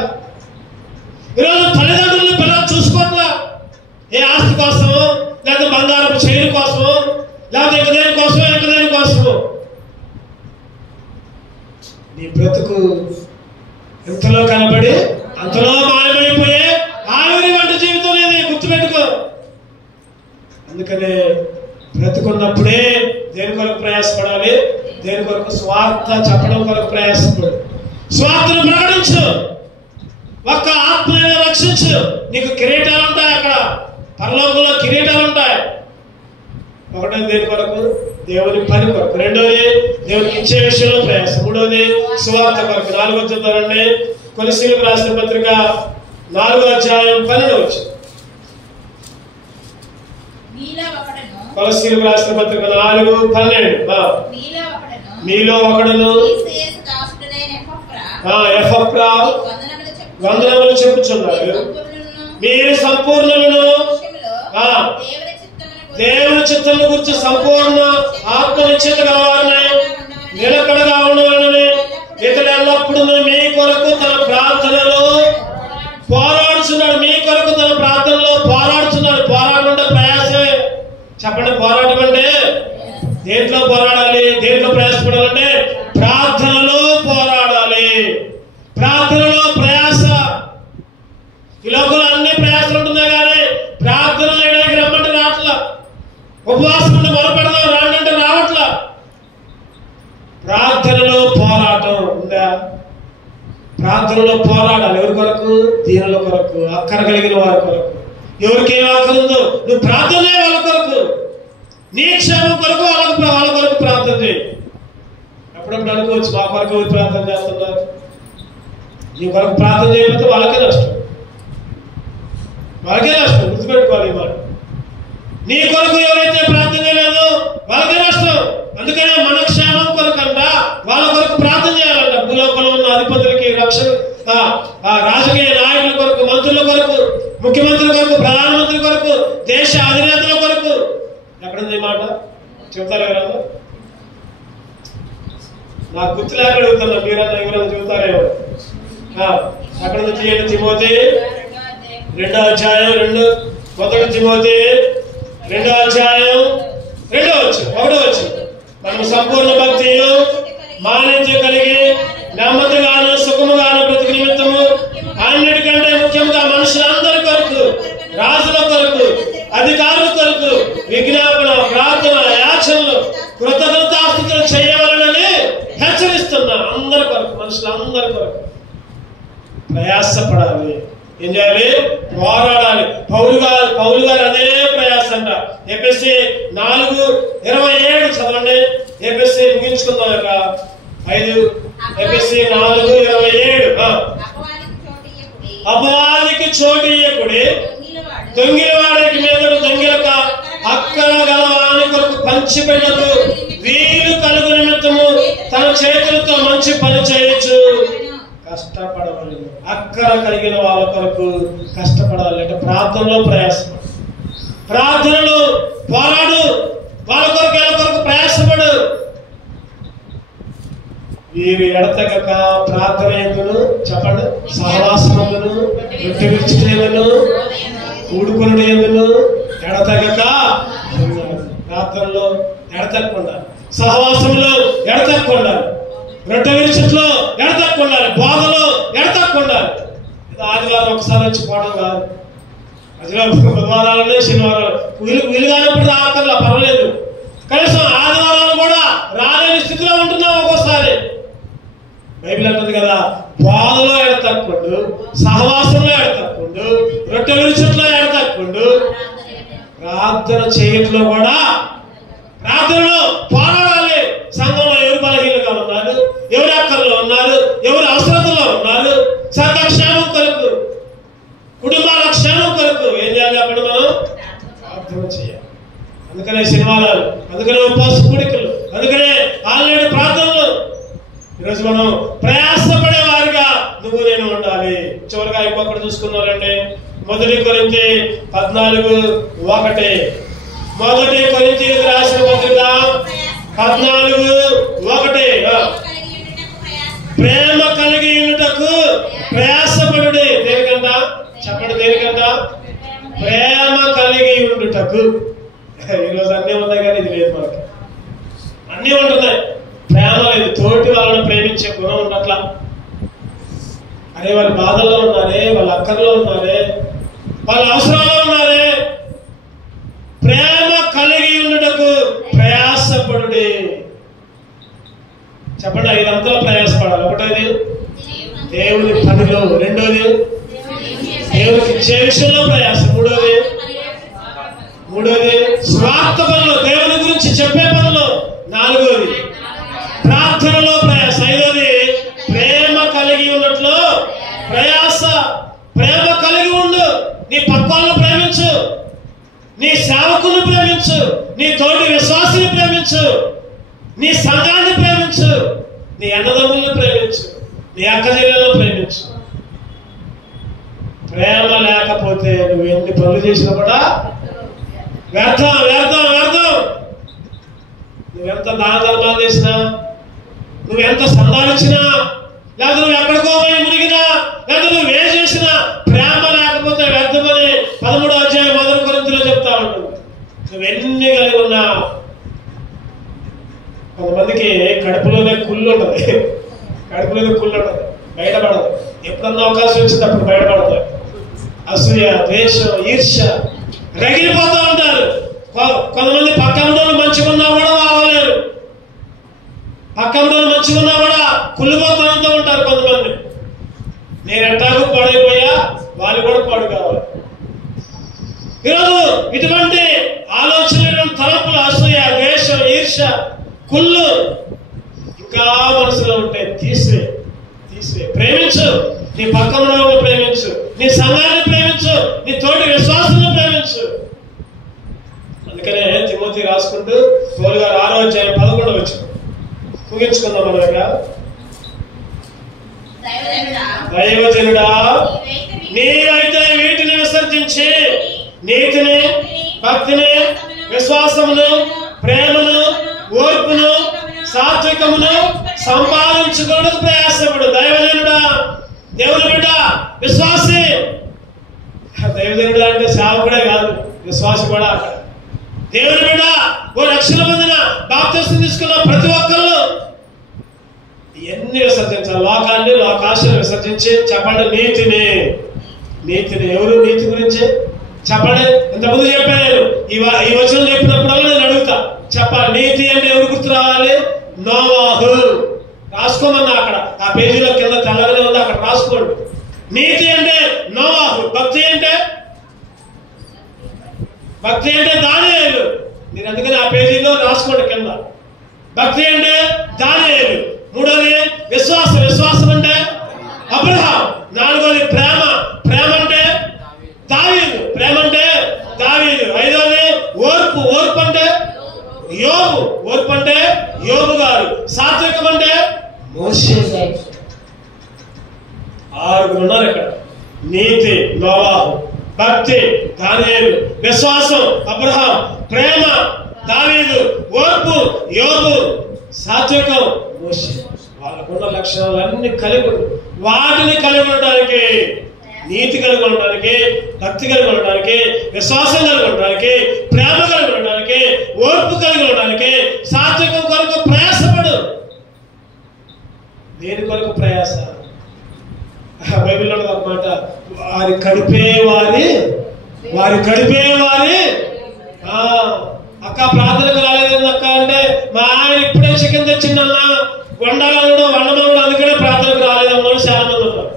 ఈరోజు తల్లిదండ్రులను పిల్లలు చూసుకోవట్లా. ఏ ఆస్తి కోసమో, లేదా బంగారపు చైన్ కోసమో, లేదా ఇంకదేని కోసమో. నీ బ్రతుకు ఎంతలో కనబడి అంతలో మాయమైపోయే ఆవిరి వంటి జీవితం లేదు. గుర్తుపెట్టుకో. అందుకనే బ్రతుకున్నప్పుడే దేని కొరకు ప్రయాసపడాలి? దేని కొరకు? స్వార్థ చెప్పడం కొరకు ప్రయాసపడు. స్వార్థను ప్రకటించు. ఒక్క ఆత్మని రక్షించు. నీకు కిరీటాలు ఉంటాయి, అక్కడ పరలోకంలో కిరీటాలు ఉంటాయి. ఒకటో దేని కొరకు? దేవుని పని కొరకు. రెండోది దేవునికి ఇచ్చే విషయంలో ప్రయాసం. మూడోది స్వార్థ కొరకు. 4వ చూద్దామండి. కొలస్సీలకు రాసిన పత్రిక 4వ అధ్యాయం 12 వచ్చింది. కొలస్సీలకు రాసిన పత్రిక 4:12. మీలో ఒకడును ఎపఫ్రా వందనములు చెప్పుచున్నాడు. మీరు సంపూర్ణులను, దేవుని చిత్తమును గురించి సంపూర్ణ ఆత్మ నిశ్చయత గలవారని, నిలకడగా ఉండవాలని, ఇతడు ఎల్లప్పుడూ మీ కొరకు తన ప్రార్థనలో పోరాడుచున్నాడు. మీ కొరకు తన ప్రార్థనలో పోరాడుచున్నాడు. పోరాడుంటే ప్రయాసం చెప్పండి, పోరాటం అంటే దేంట్లో పోరాడాలి, దేంట్లో ప్రయాసపడాలంటే ప్రార్థనలో పోరాడాలి. ప్రార్థనలో ప్రయాస. ఈ లోకంలో అన్ని ప్రయాసలు ఉంటున్నాయి కానీ ప్రార్థన చేయడానికి రమ్మంటే రావట్లా. ఉపవాసం ఉంటే మొరపెడదాం రాండంటే రావట్లా. ప్రార్థనలో పోరాటం ఉందా? ప్రార్థనలో పోరాడాలి. ఎవరి కొరకు? దీనుల కొరకు, అక్కర కలిగిన వారి కొరకు. ఎవరికి ఏం ఆకలి ఉందో నువ్వు ప్రార్థన చేయ వాళ్ళ కొరకు. నీ క్షేమం కొరకు వాళ్ళ కొరకు ప్రార్థన చేయి. అప్పుడప్పుడు అనుకోవచ్చు, మా కొరకు ఎవరు ప్రార్థన చేస్తున్నారు? నీ కొరకు ప్రార్థన చేయకపోతే వాళ్ళకే నష్టం. గుర్తుపెట్టుకోవాలి మాట. నీ కొరకు ఎవరైతే ప్రార్థన చేయలేదో వాళ్ళకే నష్టం. అందుకనే మన క్షేమం కొరకంట వాళ్ళ కొరకు ప్రార్థన చేయాలంట. భూలోకంలో ఉన్న అధిపతులకి, రక్షణ రాజకీయ నాయకుల కొరకు, మంత్రుల కొరకు, ముఖ్యమంత్రుల కొరకు, ప్రధానమంత్రి కొరకు, దేశ అధినేతల కొరకు. ఎక్కడుంది ఈ మాట? చెప్తారు ఎవరన్నా? నాకు గుర్తు లేక అడుగుతున్నా, మీరన్నా ఎవరన్నా చెబుతారేమో. అక్కడ నుంచి తిమోతి 2వ అధ్యాయం 1 తిమోతి 2వ అధ్యాయం 2వ వచనం 1వ వచనం. మనం సంపూర్ణ భక్తియు మాన్యత కలిగి నెమ్మదిగాను సుఖముగాను బ్రతుకు నిమిత్తము అన్నిటికంటే ముఖ్యంగా మనుషులందరి కొరకు, రాజుల కొరకు, అధికారుల కొరకు విజ్ఞాపన, ప్రార్థన, యాచనలు, కృతజ్ఞతాస్తుతులు చేయవలనని హెచ్చరిస్తున్నా. అందరి కొరకు, మనుషులందరి కొరకు ప్రయాసపడాలి. ఏం చేయాలి? పోరాడాలి. పౌలు గారు అదే ప్రయాస అంట. ఎఫెసీ 4:27 చదవండి. ఎఫెసీ ముగించుకుందాం. 5 ఎఫెసీ 4:27. అపవాదికి చోటు ఇయ్యకుడి, దొంగిల వాడికి మీద దొంగిలక అక్కడ గలవాని కొరకు పంచిపెట్టకు వీలు కలుగు నిమిత్తము తన చేతులతో మంచి పని చేయొచ్చు. కష్టపడవాలి. అక్కర కలిగిన వాళ్ళ కొరకు కష్టపడాలి. అంటే ప్రార్థనలో ప్రయాసం, ప్రార్థనలో పోరాడు. వాళ్ళ కొరకు వీళ్ళ కొరకు ప్రయాసపడు. వీరు ఎడతెగక ప్రార్థన ఎందును చెప్పండి, సహవాసములను, రొట్టె విరుచుటను, కూడుకొనుట ఎందును ఎడతెగక. ప్రార్థనలో ఎడతెగకుండా, సహవాసంలో ఎడతెగకుండా, రొట్టె విరుచుట్లో ఎడతెగకుండా, బోధలో ఎడతెగకుండా. ఆదివారం ఒకసారి వచ్చి పోవడం కాదు. బుధవారాలనే, శనివారాలు వీలు కానప్పుడు రాకర్లా పర్వాలేదు. కనీసం ఆదివారాలు కూడా రాలేని స్థితిలో ఉంటున్నాం ఒక్కోసారి. బైబిల్ అంటుంది కదా, బోధలో ఎడతెగకుండా, సహవాసంలో ఎడతెగకుండా, రొట్టె విరుచుట్లో ఎడతెగకుండా, ప్రార్థన చేయట్లో కూడా ప్రార్థనలో పోరాడాలి. సంఘంలో ఎవరు బలహీనంగా ఉన్నారు, ఎవరు అక్కర్లో ఉన్నారు, ఎవరు అవసరతలో ఉన్నారు, సంఘ క్షేమం కొరకు, కుటుంబాల క్షేమం కొరకు ఏం చేయాలి? అప్పుడు మనం ప్రార్థన చేయాలి. అందుకనే శనివారాలు, అందుకనే ఉపవాస కూడికలు, అందుకనే ఆల్రెడీ ప్రార్థనలు. ఈరోజు మనం ప్రయాసపడే వారిగా నువ్వు నేను ఉండాలి. చివరిగా ఇంకొకటి చూసుకున్నారండి. 1 కొరింథీ 14:1. 1 కొరింథీయులకు రాసిన పత్రిక 14:1. ప్రేమ కలిగి ఉండుటకు ప్రయాసపడుడి. దేనికంట చెప్పండి, దేనికంట? ప్రేమ కలిగి ఉండుటకు. ఈరోజు అన్నీ ఉన్నాయి కానీ ఇది లేదు మనకి. అన్నీ ఉంటున్నాయి, ప్రేమ లేదు. తోటి వాళ్ళని ప్రేమించే గుణం ఉండట్లా. అరే వాళ్ళ బాధల్లో ఉన్నారే, వాళ్ళ అక్కర్లో ఉన్నారే, వాళ్ళ అవసరాల్లో ఉన్నారే. ప్రేమ కలిగి ఉండుటకు ప్రయాసపడుడి. చెప్పండి, 5 అంతలో ప్రయాసపడాలి. 1 దేవుని పనిలో, 2 దేవునికి ఇచ్చే విషయంలో ప్రయాసం, 3 స్వార్థ పనులు, దేవుని గురించి చెప్పే పనులు, 4 ప్రార్థనలో ప్రయాస, 5 ప్రేమ కలిగి ఉన్నట్లు ప్రయాస. ప్రేమ కలిగి ఉండు. నీ పక్వాలను ప్రేమించు, నీ సేవకులను ప్రేమించు, నీ తోటి విశ్వాసిని ప్రేమించు, నీ సంఘాన్ని ప్రేమించు, నీ అన్నదమ్ములను ప్రేమించు, నీ అక్క చెల్లెలను ప్రేమించు. ప్రేమ లేకపోతే నువ్వు ఎన్ని పనులు చేసినా కూడా వ్యర్థం, వ్యర్థం, వ్యర్థం. నువ్వెంత దాన ధర్మాలు చేసినా, నువ్వెంత సంపాదించినా, లేదా నువ్వు ఎక్కడికో పోయి మునిగినా, లేదా నువ్వు ఏ చేసినా ప్రేమ లేకపోతే వ్యర్థమని 13వ అధ్యాయం 1 కొరింథీలో చెప్తా ఉంటుంది. నువ్వెన్ని కలిగి ఉన్నా కొంతమందికి కడుపులోనే కుళ్ళు ఉంటుంది, కడుపులోనే కుళ్ళు ఉంటుంది, బయటపడదు. ఎప్పుడన్నా అవకాశం వచ్చింది అప్పుడు బయటపడదు. అసూయ, ద్వేషం, ఈర్ష్య రగిలిపోతూ ఉంటారు. కొంతమంది పక్కన మంచిగా ఉన్నా కూడా అవ్వలేరు, పక్కన మంచిగా ఉన్నా కూడా కుళ్ళిపోతూ ఉంటారు కొంతమంది. నేను ఎట్టాకు పాడైపోయా, వాళ్ళు కూడా పాడు కావాలి. ఈరోజు ఇటువంటి ఆలోచనలు, తలపులు, అసూయ, ద్వేషం, ఈర్ష్య, కుళ్ళు ఇంకా మనసులో ఉంటాయి. తీసివే. ప్రేమించు, నీ పక్కన వాళ్ళని ప్రేమించు, నీ సంఘాన్ని ప్రేమించు, నీ తోటి విశ్వాసాన్ని ప్రేమించు. అందుకనే తిమోతి రాసుకుంటూ పౌలు గారు 6వ అధ్యాయం 11వ వచనం ముగించుకుందాం. మన దగ్గర దైవజనుడా, నీవైతే వీటిని విసర్జించి నీతిని, భక్తిని, విశ్వాసమును, ప్రేమను, ఓర్పును, సాత్వికమును సంపాదించుకోవడానికి ప్రయాసపడు. దైవజనుడా, దేవుని బిడ్డ, విశ్వాసి. దైవజనుడు అంటే సేవకుడే కాదు, విశ్వాసి కూడా. అక్కడ దేవుని బిడ్డ, ఓ రక్షణ పొందిన, బాప్తిసం తీసుకున్న ప్రతి ఒక్కళ్ళు ఎన్ని విసర్జించాలి? లోకాన్ని, లోకాశను విసర్జించి చెప్పండి నీతిని. ఎవరు నీతి గురించి చెప్పండి. ఇంతకుముందు చెప్పాను నేను. ఈ వచనం చెప్పినప్పుడు నేను అడుగుతా, చెప్పాలి నీతి అంటే ఎవరు గుర్తు రావాలి? నోవాహు. రాసుకోమన్నా అక్కడ ఆ పేజీలో కింద తెల్లగానే ఉంది, అక్కడ రాసుకోండి. నీతి అంటే నోవాహు, భక్తి అంటే దానియేలు. మీరు అందుకని ఆ పేజీలో రాసుకోండి కింద. భక్తి అంటే దానియేలు. 3వది విశ్వాసం అంటే అబ్రహాం. 4వది ప్రేమ అంటే దావీదు. 5వది ఓర్పు అంటే యోబు గారు. సాత్వికం అంటే మోషే గారు. 6 ఉన్నారు ఇక్కడ. నీతి నోవాహు, భక్తి దానియేలు, విశ్వాసం అబ్రహాం, ప్రేమ దావీదు, ఓర్పు యోబు, సాత్వికం మోషే. వాళ్ళకున్న లక్షణాలన్నీ కలిగి, వాటిని కలిగి ఉండడానికి, నీతి కలిగి ఉండడానికి, భక్తి కలిగి ఉండడానికి, విశ్వాసం కలిగి ఉండడానికి, ప్రేమ కలిగి ఉండడానికి, ఓర్పు కలిగి ఉండడానికి, సాత్వికం కొరకు ప్రయాసపడు. దేని కొరకు ప్రయాస? బైబిల్లో అన్నమాట, వారి కడిపే వారి అక్క ప్రార్థనకు రాలేదని అక్క అంటే, మా ఆయన ఇప్పుడే చికెన్ తెచ్చిందన్నా, వండమన్నాడు, అందుకనే ప్రార్థనకు రాలేదన్నా చాలా మంది ఉన్నారు.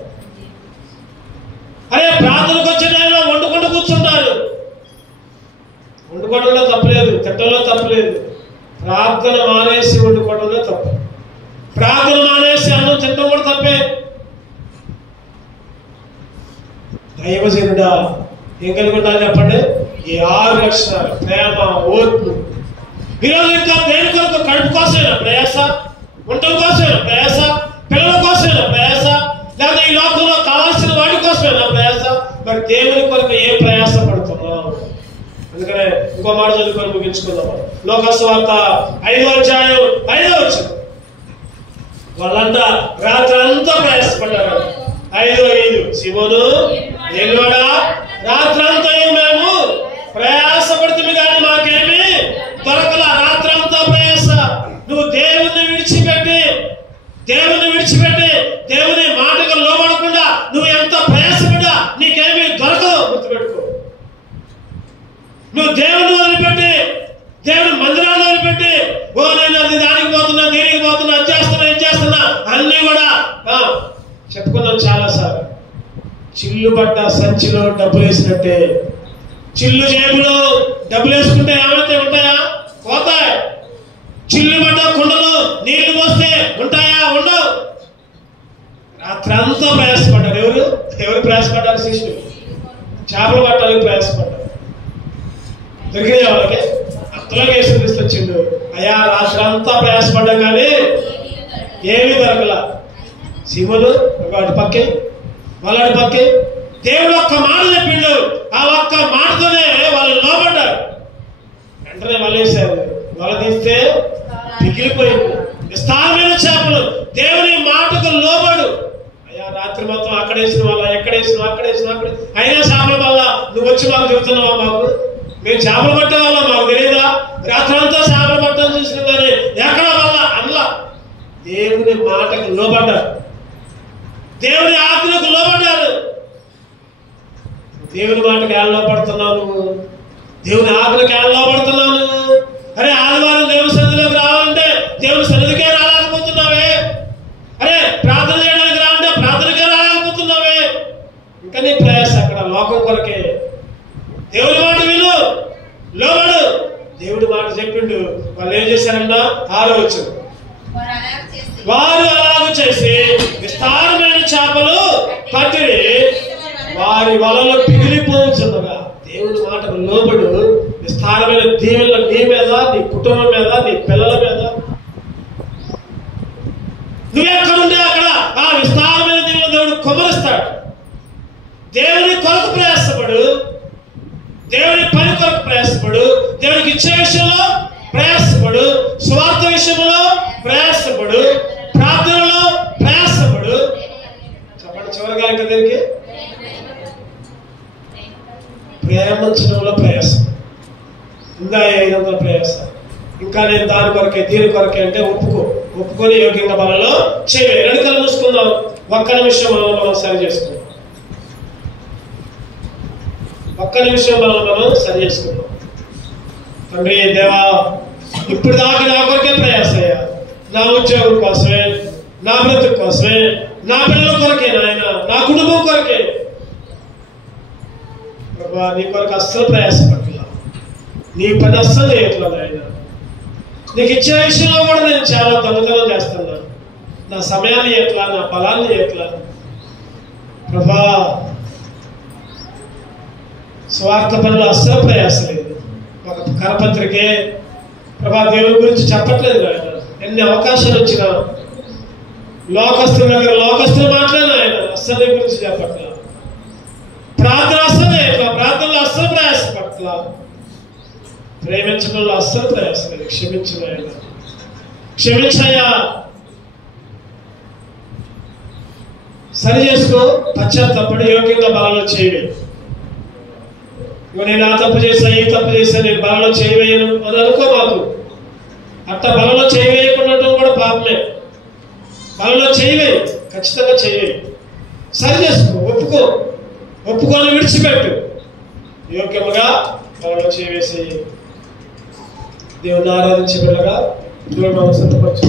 అరే ప్రార్థనకు వచ్చే టైంలో వండుకుంటూ కూర్చుంటారు. వండుకోవడంలో తప్పలేదు, తిట్టడంలో తప్పలేదు. ప్రార్థన మానేసి వండుకోవడంలో తప్పు. ప్రార్థన మానేసి అన్నం తినడం కూడా తప్పే. దైవజనుడా ఏం కలిగి ఉండాలి చెప్పండి? ఈ 6 లక్షణాలు: ప్రేమ, ఓర్పు. ఈరోజు ఇంకా దేని కొరకు? కడుపు కోసమేనా ప్రయాస? వంటల కోసమేనా ప్రయాస? పిల్లల కోసమేనా ప్రయాస? లేదా ఈ లోకంలో కావాల్సిన వాటి కోసమేనా ప్రయాస? మరి దేవుని కొరకు ఏ ప్రయాస పడుతున్నాం? అందుకనే ఇంకో మాట చదువుకొని ముగించుకుందాం. లోకసువార్త 5వ అధ్యాయం 5వ వచనం. వాళ్ళంతా రాత్రి అంతా ప్రయాసపడ్డారు. 5:5 సీమోను, నిలవడా, రాత్రంతా మేము ప్రయాసపడుతుంది కానీ మాకేమి దొరకలా. రాత్రంతా ప్రయాస. నువ్వు దేవుని విడిచిపెట్టి దేవుని మాటకు లోబడకుండా నువ్వు ఎంత ప్రయాసపడ్డా నీకేమీ దొరకదు. గుర్తుపెట్టుకో. నువ్వు దేవుని వదిలిపెట్టి, దేవుని మందిరాన్ని వదిలిపెట్టి, ఓ నేను అది దానికి పోతున్నా, దీనికి పోతున్నా, అది చేస్తున్నా అన్ని కూడా చెప్పుకున్నాం చాలాసార్లు. చిల్లు పడ్డ సంచిలో డబ్బులు వేసినట్టే. చిల్లు జేబులో డబ్బులు వేసుకుంటే ఏమైతే ఉంటాయా? పోతాయి. చిల్లు పడ్డ కుండలో నీళ్లు పోస్తే ఉంటాయా? ఉండవు. రాత్రంతా ప్రయాసపడ్డారు. ఎవరు ప్రయాసపడ్డారు? శిష్యులు. చేపలు పట్టాలని ప్రయాసపడ్డారు. దొరికినాయి వాళ్ళకి. అంతలోకి వేసి తీసుకొచ్చిండు. అయ్యా రాత్రంతా ప్రయాసపడ్డాం కానీ ఏమీ దొరకలా. సీమోను వాడి పక్కే, వాళ్ళ పక్కే. దేవుడు ఒక్క మాట చెప్పిండు. ఆ ఒక్క మాటతోనే వాళ్ళు లోపడ్డారు. వెంటనే వలేశారు. వల తీస్తే మిగిలిపోయింది విస్తారమైన చేపలు. దేవుని మాటకు లోబడు. అయ్యా రాత్రి మొత్తం అక్కడేసిన వాళ్ళ, ఎక్కడేసిన అక్కడ అయినా చేపల వల్ల నువ్వు వచ్చి మాకు చెబుతున్నావా? మాకు మేము చేపలు పట్టే వాళ్ళ మాకు రాత్రంతా చేపలు పట్టడం చూసిన కానీ ఎక్కడ వల్ల అల్లా దేవుని మాటకు లోబడ్డారు, దేవుని ఆజ్ఞకు లోబడ్డారు. దేవుని మాటకు ఎలా లోపడుతున్నావు నువ్వు? దేవుని ఆజ్ఞకు ఎలా లోపడుతున్నావు నువ్వు? అరే ఆదివారం దేవుని సన్నిధిలోకి రావాలంటే దేవుని సన్నిధికే రాలేకపోతున్నావే. అరే ప్రార్థన చేయడానికి రావాలంటే ప్రార్థనకే రాలేకపోతున్నావే. ఇంకా నీ ప్రయాస అక్కడ లోకం కొరకే. దేవుని మాట విను, లోబడు. దేవుడి మాట చెప్పిండు. వాళ్ళు ఏం చేశారన్నా 6వ వచనం, వారు అలాగ చేసి విస్తారమైన చేపలు పట్టిరి, వారి వలలో పిగిలిపోవచ్చుండగా. దేవుని మాటకు లోబడు. విస్తారమైన దీవెనలు నీ మీద, నీ కుటుంబం మీద, నీ పిల్లల మీద. నువ్వెక్కడుంటే అక్కడ ఆ విస్తారమైన దీవెనలు దేవుడు కుమరిస్తాడు. దేవుని కొరకు ప్రయాసపడు, దేవుని పని కొరకు ప్రయాసపడు, దేవునికి ఇచ్చే విషయంలో ప్రయాసపడు, స్వార్థ విషయంలో ప్రయాసపడు, ప్రార్థనలో ప్రయాసపడు. చెప్పండి చివరిగా ఇంకా దీనికి ప్రేమించడంలో ప్రయాసం. ఇంకా 500 ప్రయాసం. ఇంకా నేను దాని కొరకే దీని కొరకే అంటే ఒప్పుకొని యోగ్యంగా మనలో చేయాలి. 2 కళ్ళు మూసుకుందాం. ఒక్క నిమిషం మనం సరి చేసుకుందాం. ఒక్క నిమిషం మనం సరి చేసుకుందాం. తండ్రి దేవా, ఇప్పుడు దాకా నా కొరకే ప్రయాసయ్యా, నా ఉద్యోగం కోసమే, నా బ్రతుకు కోసమే, నా పిల్లల కొరకే నాయన, నా కుటుంబం కొరకే. ప్రభా నీ కొరకు అస్సలు ప్రయాసపడట్లా, నీ పని అస్సలు చేయట్లా నాయన. నీకు ఇచ్చే విషయంలో కూడా నేను చాలా దొంగతనం చేస్తున్నాను. నా సమయాన్ని ఎట్లా, నా బలాన్ని ఎట్లా. ప్రభా స్వార్థ పనులు అస్సలు ప్రయాస లేదు. ఒక కరపత్రికే ప్రభా దేవుని గురించి చెప్పట్లేదు ఆయన. ఎన్ని అవకాశాలు వచ్చినా లోకస్తుల దగ్గర లోకస్తులు మాట్లాడిన ఆయన అస్సలు గురించి చెప్పట్లా. ప్రార్థన అస్సలు ఎట్లా, ప్రార్థనలో అస్సలు ప్రయాసపట్లా, ప్రేమించడంలో అస్సలు ప్రయాసం లేదు. క్షమించిన ఆయన, క్షమించయ్యా, సరి చేసుకో, పశ్చాత్తపడి యోగ్యంగా బలంలో చేయవే. నేను ఆ తప్పు చేశా, ఈ తప్పు చేశా, నేను బలంలో చేయవేయను అని అనుకో. మాకు అట్ట బలంలో చేయవేయకుండా కూడా పాపమే. బలంలో చేయవేయి, ఖచ్చితంగా చేయవేయి. సరి చేసుకో, ఒప్పుకొని విడిచిపెట్టు. యోగ్యముగా బలంలో చేయవేసి దేవుని ఆరాధించే బిడ్డగా దేవుడు సంతపరచు.